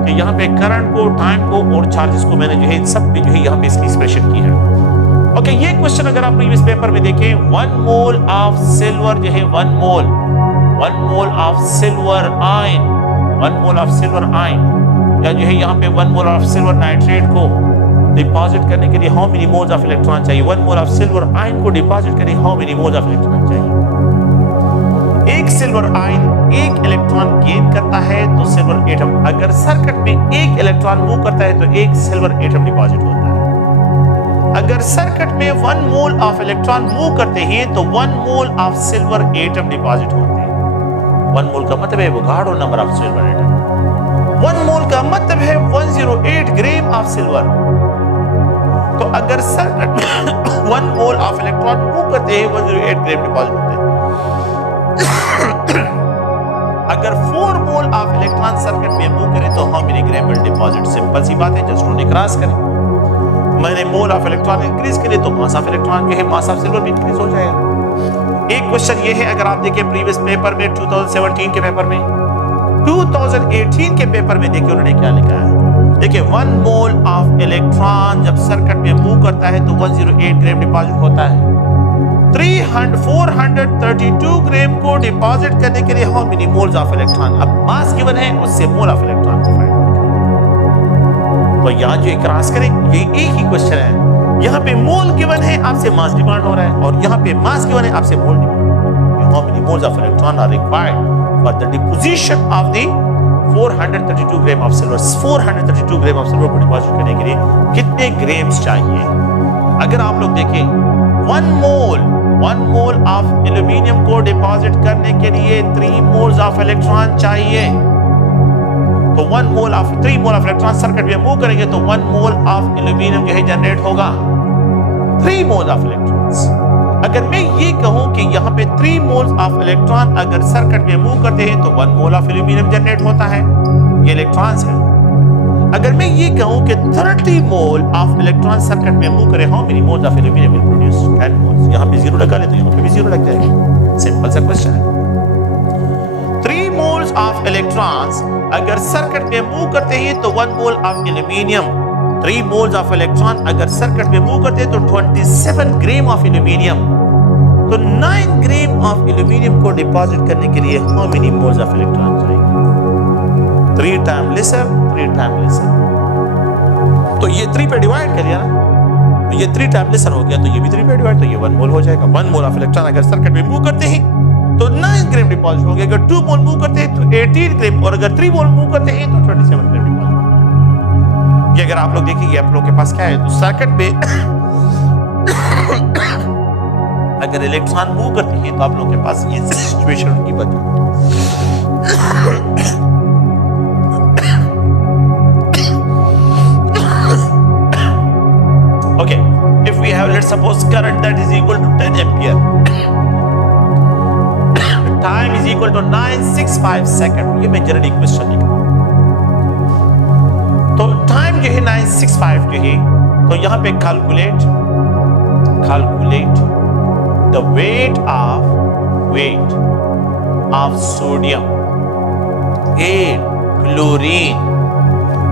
कि यहाँ पे करंट को, टाइम को और चार्जेस को मैंने जो है इन सब पे जो है यहाँ पे इसकी एक्सप्रेशन की है। ओके, ये क्वेश्चन अगर आप प्रीवियस पेपर में देखें, 1 मोल ऑफ सिल्वर जो है 1 mole of silver ion, 1 mole of silver ion, या जो है यहाँ पे 1 मोल ऑफ सिल्वर नाइट्रेट को डिपॉजिट करने के लिए how many moles of electron चाहिए? 1 मोल ऑफ सिल्वर आयन को डिपॉजिट करने how many moles of electron चाहिए? एक सिल्वर आयन एक इलेक्ट्रॉन गेन करता है तो सिल्वर एटम, अगर सर्किट में एक इलेक्ट्रॉन मूव करता है तो एक सिल्वर एटम डिपॉजिट होता है। अगर सर्किट में 1 मोल ऑफ इलेक्ट्रॉन मूव करते हैं तो 1 mole of silver atom deposit होते हैं। 1 मोल का मतलब है वो गाढ़ा नंबर ऑफ सिल्वर एटम। 1 मोल का मतलब है 108 ग्राम ऑफ सिल्वर। तो अगर सर्किट में 1 मोल ऑफ इलेक्ट्रॉन मूव करते हैं 108 ग्राम डिपॉजिट होते हैं। अगर 4 मोल ऑफ इलेक्ट्रॉन सर्किट में मूव करें तो how many gram will deposit? Simple सी बात है, जस्ट उन्हें क्रॉस करें। मैंने मोल ऑफ इलेक्ट्रॉन इंक्रीज करे तो मास ऑफ इलेक्ट्रॉन जो है, मास ऑफ सिल्वर भी इंक्रीज हो जाएगा। एक क्वेश्चन ये है, अगर आप देखें प्रीवियस पेपर में 2017 के पेपर में, 2018 के पेपर में देखिए उन्होंने क्या लिखा है। देखिए 1 मोल ऑफ इलेक्ट्रॉन जब सर्किट में मूव करता है तो 108 ग्राम डिपॉजिट होता है। 432 ग्राम को डिपॉजिट करने के लिए how many moles of electron? अब मास गिवन है, उससे मोल ऑफ इलेक्ट्रॉन को फाइंड करें। तो यहाँ जो क्रॉस करें, ये एक ही क्वेश्चन है। यहाँ पे मोल गिवन है, आपसे मास डिमांड हो रहा है, और यहाँ पे मास गिवन है, आपसे mole demand. How many moles of electron are required for the deposition of the 432 gram of silver? 432 gram of silver को डिपॉजिट करने के लिए कितने ग्राम्स चाहिए? अगर आप लोग देखें 1 मोल ऑफ एल्यूमिनियम को डिपॉजिट करने के लिए 3 मोल्स ऑफ इलेक्ट्रॉन चाहिए। तो 3 मोल ऑफ इलेक्ट्रॉन सर्किट में मूव करेंगे तो 1 मोल ऑफ एल्यूमिनियम जो है जनरेट होगा 3 मोल ऑफ इलेक्ट्रॉन्स। अगर मैं ये कहूं कि यहाँ पे 3 मोल्स ऑफ इलेक्ट्रॉन अगर सर्किट में मूव करते हैं तो 1 मोल ऑफ एल्यूमिनियम जनरेट होता है, ये इलेक्ट्रॉन्स है। अगर मैं ये कहूं कि 30 मोल ऑफ इलेक्ट्रॉन सर्किट में मूव करें, how many moles of aluminium will produce? 10 moles. यहां पे 0 लगा ले तो यहां पे भी 0 लग जाएगा। सिंपल सा क्वेश्चन है। 3 मोल्स ऑफ इलेक्ट्रॉन्स अगर सर्किट में मूव करते हैं तो 1 mole of aluminium, 3 moles of electron अगर सर्किट में मूव करते हैं तो 27 ग्राम ऑफ एल्यूमिनियम। तो 9 ग्राम ऑफ एल्यूमिनियम को डिपॉजिट करने के लिए how many moles of electron चाहिए? 3 टाइम लेसर, 3 टाइम लेसर। तो ये 3 पे डिवाइड कर दिया ना, तो ये 3 टाइम लेसर हो गया, तो ये भी 3 पे डिवाइड, तो ये 1 मोल हो जाएगा। 1 मोल ऑफ इलेक्ट्रॉन अगर सर्किट में मूव करते हैं तो 9 ग्राम डिपॉजिट हो गया। अगर 2 मोल मूव करते हैं तो 18 ग्राम, और अगर 3 मोल मूव करते हैं तो 27 ग्राम डिपॉजिट। ये अगर आप लोग देखिए आप लोग के पास क्या है, तो सर्किट में अगर इलेक्ट्रॉन मूव करते हैं तो आप लोग के पास ये सिचुएशन उनकी बन Okay, if we have, let's suppose, current that is equal to 10 ampere, time is equal to 965 second. ये मैं जनरल इक्वेशन लिखा, तो टाइम जो है 965 जो है, तो यहाँ पे calculate the weight of sodium and chlorine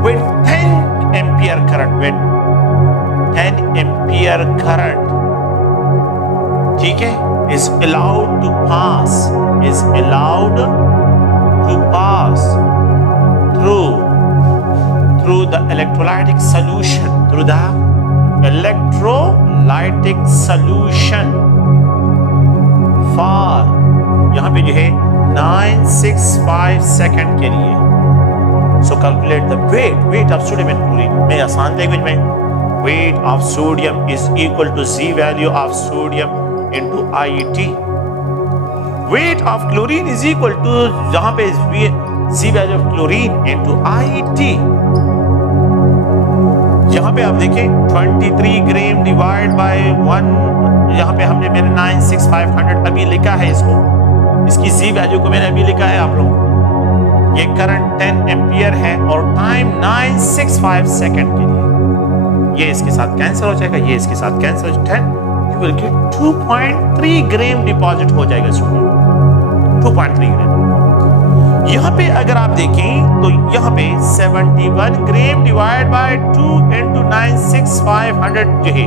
with 10 ampere current, with 10 ampere current, ठीक है, is allowed to pass through the electrolytic solution, for यहाँ पे जो है 965 सेकंड के लिए। So calculate the weight of sodium and chlorine। मैं आसान लैंग्वेज में, weight of sodium is equal to Z value of sodium into IET। weight of chlorine is equal to, जहाँ पे Z value of chlorine into IET। यहाँ पे आप देखें 23 gram divide bye 1, यहाँ पे हमने मेरे 96500 अभी लिखा है, इसकी Z वैल्यू को मैंने अभी लिखा है आप लोग। ये करंट 10 एम्पियर है और टाइम 965 सेकंड के लिए। ये इसके साथ कैंसिल हो जाएगा, ये इसके साथ कैंसिल हो जाएगा, 10 विल गेट 2.3 ग्राम डिपॉजिट हो जाएगा सोडियम, 2.3 ग्राम। यहाँ पे अगर आप देखें तो यहाँ पे 71 ग्राम डिवाइड बाय 2 into 96500 जो है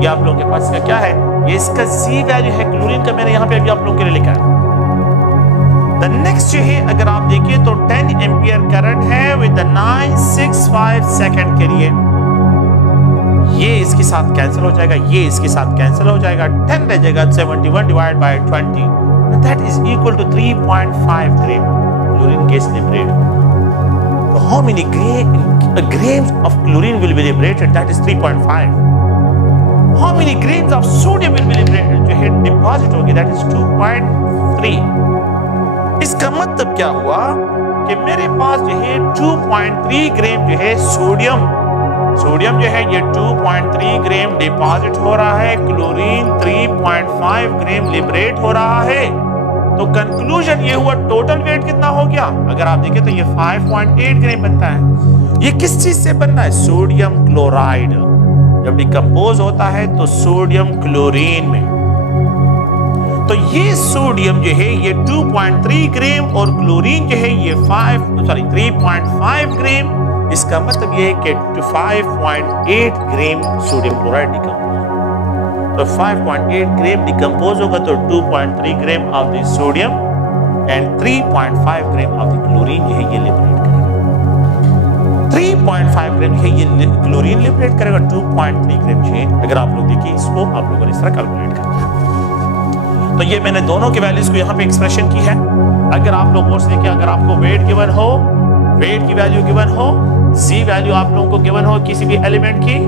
ये आप लोगों के पास का क्या है, ये इसका C वैल्यू है क्लोरीन का, मैंने यहाँ पे अभी आप लोगों के लिए लिखा है। द नेक्स्ट जो है अगर आप देखिए तो 10 एम्पियर करंट है विद 965 सेकंड के लिए, ये इसके साथ कैंसिल हो जाएगा, ये इसके साथ कैंसिल हो जाएगा, 10 रह जाएगा, 71 divide by 20 that is equal to 3.5 gram chlorine gas liberate. तो how many grams of chlorine will be liberated, that is 3.5. how many grams of sodium will be liberated जो है डिपॉजिट होगी, that is 2.3। इसका मतलब क्या हुआ कि मेरे पास जो है 2.3 ग्राम जो है सोडियम जो है ये 2.3 ग्राम डिपॉजिट हो रहा है, क्लोरीन 3.5 ग्राम लिबरेट हो रहा है। तो कंक्लूजन ये हुआ टोटल वेट कितना हो गया, अगर आप देखें तो ये 5.8 ग्राम बनता है। ये किस चीज से बनना है, सोडियम क्लोराइड। जब डिकम्पोज होता है तो सोडियम क्लोरीन में, तो ये सोडियम जो है ये 2.3 ग्राम और क्लोरीन जो है ये 3.5 ग्राम। इसका मतलब ये है कि 5.8 ग्राम सोडियम क्लोराइड डिकम्पोज, तो 5.8 ग्राम डिकम्पोज होगा तो 2.3 gram of the sodium and 3.5 gram of the chlorine जो है ये लिबरेट करेगा। 3.5 ग्राम है ये क्लोरीन लिबरेट करेगा, 2.3 ग्राम है। अगर आप लोग देखिए इसको आप लोगों ने इस तरह कैलकुलेट करना है। तो ये मैंने दोनों के वैल्यूज को यहाँ पे एक्सप्रेशन की है। अगर आप लोग और देखिए, अगर आपको वेट गिवन हो, वेट की वैल्यू गिवन हो, जी वैल्यू आप लोगों को गिवन हो किसी भी एलिमेंट की,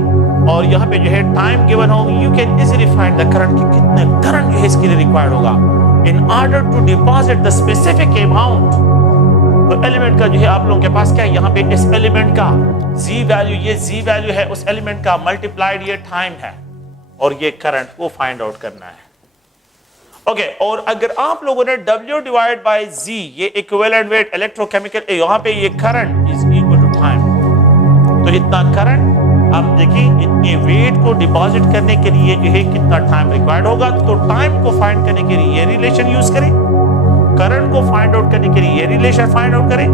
और यहाँ पे जो है टाइम गिवन हो, you can easily find the current कि कितने करंट जो है इसके लिए रिक्वायर्ड होगा in order to deposit the specific amount. तो एलिमेंट का जो है आप लोगों के पास क्या है, यहाँ पे इस एलिमेंट का जी वैल्यू, ये जी वैल्यू है उस एलिमेंट का, मल्टीप्लाइड ये टाइम है, और ये करंट को फाइंड आउट करना है। ओके, और अगर आप लोगों ने W डिवाइड बाय Z, ये इक्विवेलेंट वेट इलेक्ट्रोकेमिकल, यहाँ पे ये current is equal to time, तो इतना करंट आप देखिए इतने वेट को डिपॉजिट करने के लिए जो है कितना टाइम रिक्वायर्ड होगा। तो टाइम को फाइंड करने के लिए ये रिलेशन यूज करें, करंट को फाइंड आउट करने के लिए ये रिलेशन फाइंड आउट करें,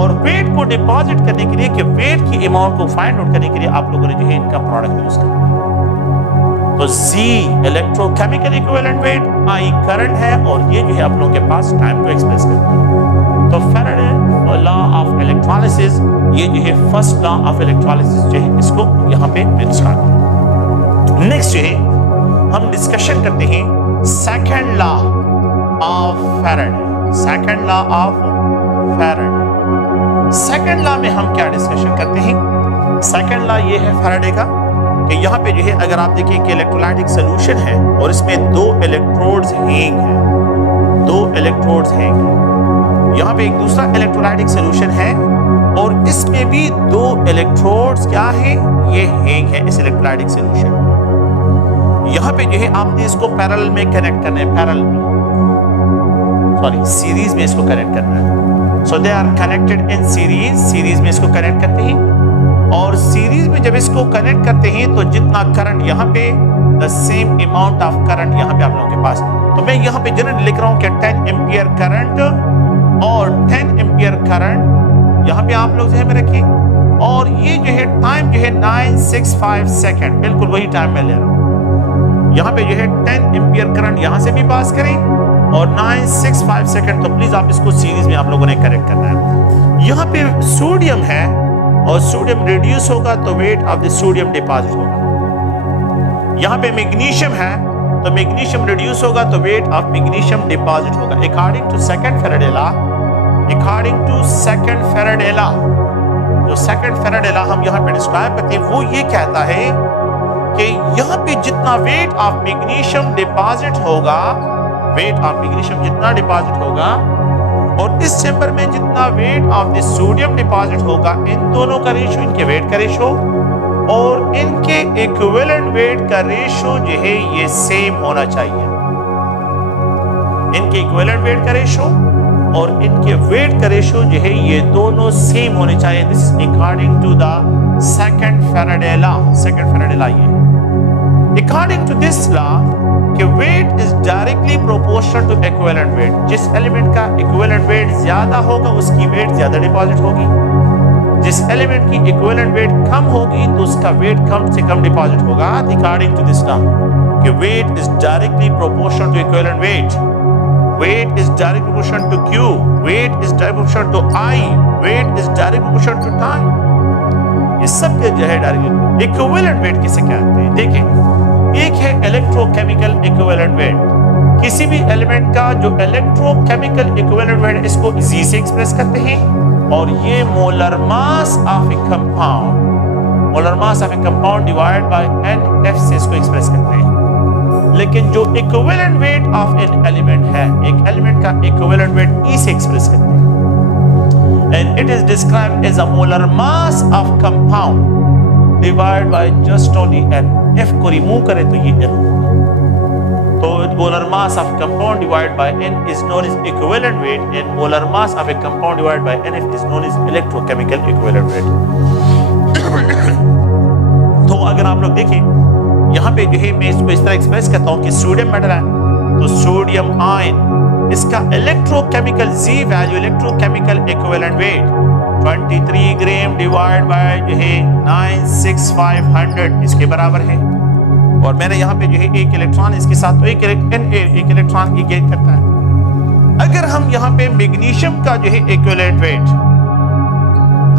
और वेट को डिपॉजिट करने के लिए कि वेट की अमाउंट को फाइंड आउट करने के लिए आप लोगों ने जो है इनका प्रोडक्ट यूज करना है। तो Z electrochemical equivalent wait, I current है, और ये जो है आप लोगों के पास टाइम को एक्सप्रेस करता है। तो फैराडे लॉ ऑफ इलेक्ट्रोलिसिस, ये जो है फर्स्ट लॉ ऑफ इलेक्ट्रोलिसिस जो है इसको यहाँ पे स्टार्ट। नेक्स्ट जो है हम डिस्कशन करते हैं second law of Faraday. Second law of Faraday, second law में हम क्या डिस्कशन करते हैं, सेकंड लॉ ये है फैराडे का कि यहाँ पे जो है अगर आप देखिए कि इलेक्ट्रोलाइटिक सोल्यूशन है और इसमें 2 इलेक्ट्रोड्स हैंग हैं, 2 इलेक्ट्रोड्स हैंग, यहाँ पे एक दूसरा इलेक्ट्रोलाइटिक सोल्यूशन है और इसमें भी 2 इलेक्ट्रोड्स क्या है, ये हैंग है इस इलेक्ट्रोलाइटिक सोल्यूशन। यहाँ पे जो है आपने इसको पैरेलल में कनेक्ट करना है, पैरेलल में, सॉरी सीरीज में इसको कनेक्ट करना है। So they are connected in series, series में इसको कनेक्ट करते हैं, और सीरीज में जब इसको कनेक्ट करते हैं तो जितना करंट यहाँ पे, the same amount of current यहाँ पे आप लोगों के पास। तो मैं यहाँ पे जनरल लिख रहा हूँ कि 10 एम्पियर करंट और 10 एम्पियर करंट यहाँ पे आप लोग ध्यान में रखिए, और ये जो है टाइम जो है 965 सेकंड, बिल्कुल वही टाइम मैं ले रहा हूँ। यहाँ पे जो है 10 एम्पियर करंट यहाँ से भी पास करें और 965 सेकंड, तो प्लीज आप इसको सीरीज में आप लोगों ने कनेक्ट करना है। यहाँ पे सोडियम है और सोडियम रिड्यूस होगा तो weight of the sodium deposit होगा। यहाँ पे मैग्नीशियम है तो मैग्नीशियम रिड्यूस होगा तो वेट ऑफ मैग्नीशियम डिपॉजिट होगा। According to second Faraday law, according to second Faraday law, जो सेकंड फैराडे लॉ हम यहाँ पे डिस्क्राइब करते हैं वो ये कहता है कि यहाँ पे जितना वेट ऑफ मैग्नीशियम डिपॉजिट होगा, वेट ऑफ मैग्नीशियम जितना डिपॉजिट होगा और इस चैम्बर में जितना wait of the sodium deposit होगा, इन दोनों का रेशो, इनके वेट का रेशो और इनके इक्विवेलेंट वेट का रेशो जो है ये सेम होना चाहिए। इनके इक्विवेलेंट वेट का रेशो और इनके वेट का रेशो जो है ये दोनों सेम होने चाहिए। This is according to the second Faraday law. Second Faraday law ये, अकॉर्डिंग टू दिस लॉ कि weight is directly proportional to equivalent weight. जिस एलिमेंट का इक्विवेलेंट वेट ज्यादा होगा उसकी वेट ज्यादा डिपॉजिट होगी, जिस एलिमेंट की इक्विवेलेंट वेट कम होगी तो उसका वेट कम से कम डिपॉजिट होगा। अकॉर्डिंग टू दिस लॉ कि weight is directly proportional to equivalent weight, weight is directly proportional to Q, weight is directly proportional to I, weight is directly proportional to time. ये सब के जो है डायरेक्टली इक्विवेलेंट वेट किसे कहते हैं? देखिए, एक है इलेक्ट्रोकेमिकल इक्विवेलेंट वेट। किसी भी एलिमेंट का जो इलेक्ट्रोकेमिकल इक्विवेलेंट वेट इसको जी से एक्सप्रेस करते हैं, और ये molar mass of A compound, molar mass of A compound divide by NF से इसको एक्सप्रेस करते हैं। लेकिन जो equivalent weight of an element है, एक एलिमेंट का इक्विवेलेंट वेट E से एक्सप्रेस करते हैं, and it is described as a molar mass of compound divided by just only N। F को रिमूव करें तो ये N होगा। तो molar mass of compound divided by N is known as equivalent weight, and molar mass of a compound divided by NF is known as electrochemical equivalent weight। तो अगर आप लोग देखें यहाँ पे जो है मैं इसको इस तरह एक्सप्रेस करता हूँ कि सोडियम मेटल है तो सोडियम आयन, इसका electrochemical Z value, electrochemical equivalent weight 23 gram divide by जो है 96500 इसके बराबर है। और मैंने यहाँ पे जो है एक इलेक्ट्रॉन इसके साथ तो एक इलेक्ट्रॉन ये गेन करता है। अगर हम यहाँ पे मैग्नीशियम का जो है equivalent weight,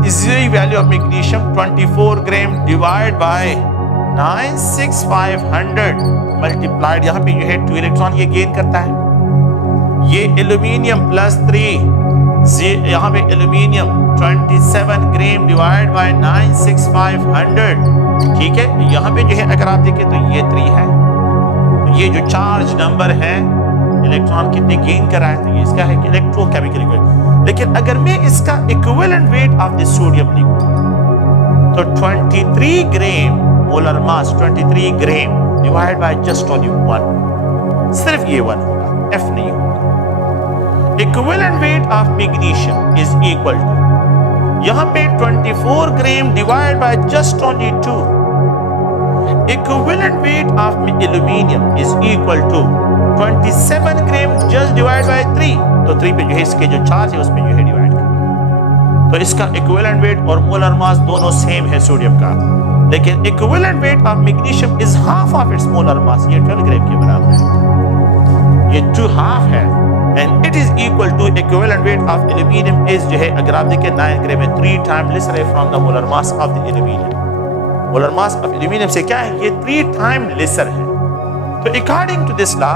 Z value of magnesium 24 gram divide by 96500 multiplied, यहाँ पे जो है 2 इलेक्ट्रॉन ये गेन करता है। ये एल्यूमिनियम +3, यहाँ पे एल्यूमिनियम 27 ग्राम डिवाइड बाय 96500, ठीक है। यहाँ पे जो है अगर आप देखें तो ये 3 है, तो ये जो चार्ज नंबर है इलेक्ट्रॉन कितने गेन कर रहा है, तो ये इसका है कि इलेक्ट्रोकेमिकल इक्विवेलेंट। लेकिन अगर मैं इसका equivalent weight of the sodium लिखूं तो 23 gram molar mass 23 gram divide by just only 1, सिर्फ ये 1 होगा, F नहीं होगा। Equivalent weight of magnesium is equal to, यहाँ पे 24 gram divide by just only 2। Equivalent weight of aluminium is equal to 27 gram just divide by 3, तो 3 पे जो है इसके जो चार्ज है उस पे जो है डिवाइड कर, तो इसका इक्विवेलेंट वेट और मोलर मास दोनों सेम है सोडियम का। लेकिन equivalent weight of magnesium is half of its molar mass, ये 12 ग्राम के बराबर है, ये 2 हाफ है। And it is equal to equivalent weight of aluminium is जो है अगर आप देखें 9 ग्राम है, 3 टाइम लेसर है from the molar mass of the aluminium. Molar mass of aluminium से क्या है, ये 3 टाइम लेसर है। तो अकॉर्डिंग टू दिस लॉ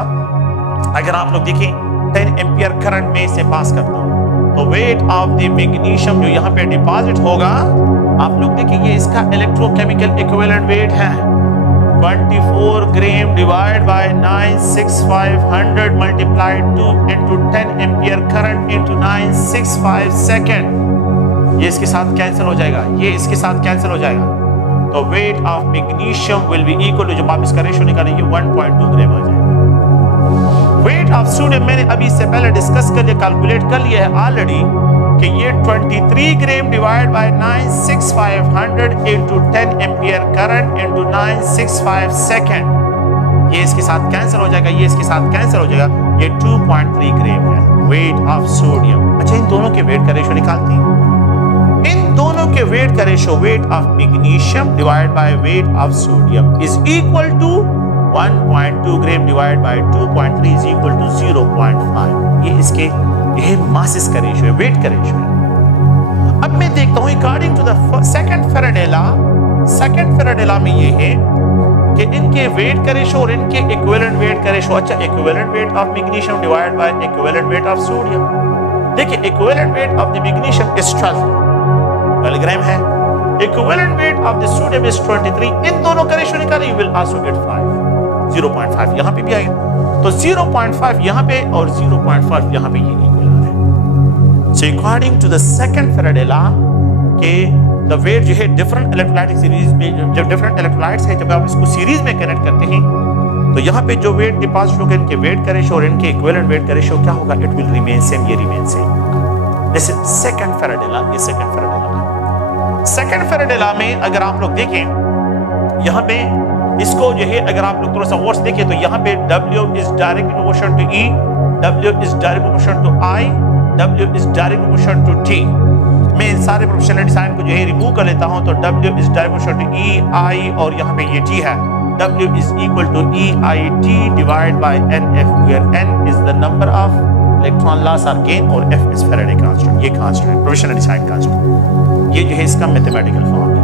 अगर आप लोग देखें 10 एम्पियर करंट में इसे पास करता हूं तो वेट ऑफ द मैग्नीशियम जो यहाँ पे डिपॉजिट होगा, आप लोग देखिए ये इसका इलेक्ट्रोकेमिकल इक्विवेलेंट वेट है 24 gram divide by 96500 multiplied 2 into 10 ampere current into 965 second. ये इसके साथ कैंसिल हो जाएगा, ये इसके साथ कैंसिल हो जाएगा, तो weight of magnesium will be equal to, जब आप इसका रेशियो निकालेंगे 1.2 ग्राम आ जाएगा। वेट ऑफ सोडियम मैंने अभी इससे पहले डिस्कस कर लिया, कैलकुलेट कर लिया है ऑलरेडी कि ये 23 gram divide by 96500 into 10 ampere current into 965 second, ये इसके साथ कैंसिल हो जाएगा, ये इसके साथ कैंसिल हो जाएगा, ये 2.3 ग्राम है वेट ऑफ सोडियम। अच्छा, इन दोनों के वेट का रेशियो निकालते हैं। इन दोनों के वेट का ratio weight of magnesium divide by weight of sodium is equal to 1.2 gram divide by 2.3 is equal to 0.5। ये इसके ये मासेस का रेशियो है, वेट का रेशियो है। अब मैं देखता हूं according to the second Faraday law, second Faraday law में ये है कि इनके वेट का रेशियो और इनके इक्विवेलेंट वेट का रेशियो, अच्छा equivalent weight of magnesium divide by equivalent weight of sodium. देखिए equivalent weight of the magnesium is 12 gram है, equivalent weight of the sodium is 23। इन दोनों का रेशियो निकालें, यू विल आल्सो गेट 0.5 यहाँ पे भी आएगा, तो 0.5 यहाँ पे और 0.5 यहाँ पे ये इक्वल आ रहा है। So according to the second Faraday law के द वेट जो है डिफरेंट इलेक्ट्रोलाइटिक सीरीज में, जब डिफरेंट इलेक्ट्रोलाइट्स है जब आप इसको सीरीज में कनेक्ट करते हैं तो यहाँ पे जो वेट डिपॉजिट होगा इनके वेट का रेशियो और इनके इक्विवेलेंट वेट का रेशियो क्या होगा, इट विल रिमेन सेम, ये remain same. This is second Faraday law, ये second Faraday law. Second Faraday law में अगर आप लोग देखें यहाँ पे इसको जो है अगर आप लोग थोड़ा सा वर्स देखिए तो यहाँ पे W is direct proportion to E, W is direct proportion to I, W is direct proportion to T। मैं इन सारे प्रोपोर्शनल डिजाइन को जो है रिमूव कर लेता हूँ तो W is direct proportion to E, I और यहाँ पे ये T है। W is equal to EIT divided by NF, where N is the number of electron loss or gain और F is Faraday constant। ये constant है, provisionally decided constant। ये जो है इसका mathematical form है।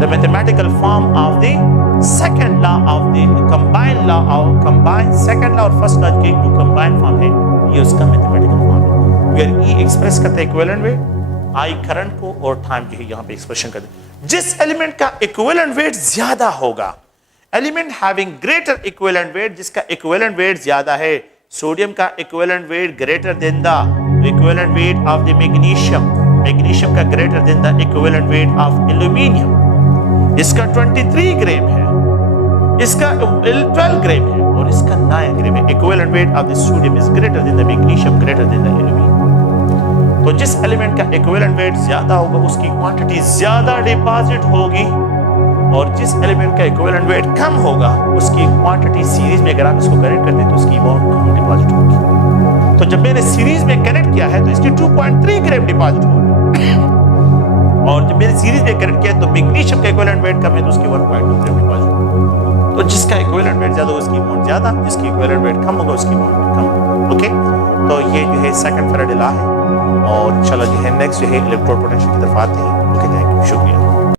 The mathematical form of the second law of the combined law of combined second law और first law के जो combined form है, ये उसका mathematical form है। Where E express करते हैं equivalent weight, I current को और time जो है यहाँ पे expression करते हैं। जिस element का equivalent weight ज्यादा होगा, element having greater equivalent weight, जिसका इक्विवेलेंट वेट ज्यादा है, सोडियम का equivalent weight greater than the equivalent weight of the magnesium, magnesium का greater than the equivalent weight of aluminium. इसका 23 ग्राम है, इसका 12 ग्राम है और इसका 9 ग्राम है। Equivalent weight of the sodium is greater than the magnesium greater than the aluminium. तो जिस एलिमेंट का इक्विवेलेंट वेट ज्यादा होगा उसकी क्वांटिटी ज्यादा डिपॉजिट होगी, और जिस एलिमेंट का इक्विवेलेंट वेट कम होगा उसकी क्वांटिटी सीरीज में अगर आप इसको कनेक्ट करते हैं तो उसकी अमाउंट कम डिपॉजिट होगी। तो जब मैंने सीरीज में कनेक्ट किया है तो इसकी 2.3 ग्राम डिपॉजिट होगा, और जब मैंने सीरीज में कनेक्ट किया तो मैग्नीशियम का इक्विवेलेंट वेट कम है तो उसकी 1.2 ग्राम डिपॉजिट होगा। तो जिसका इक्विवेलेंट वेट ज्यादा उसकी अमाउंट ज्यादा, जिसकी इक्विवेलेंट वेट कम होगा उसकी अमाउंट कम। ओके, तो ये जो है सेकंड फैराडे लॉ है, और इंशाल्लाह जो है नेक्स्ट जो है इलेक्ट्रोड पोटेंशियल की तरफ आते हैं। ओके, थैंक यू, शुक्रिया।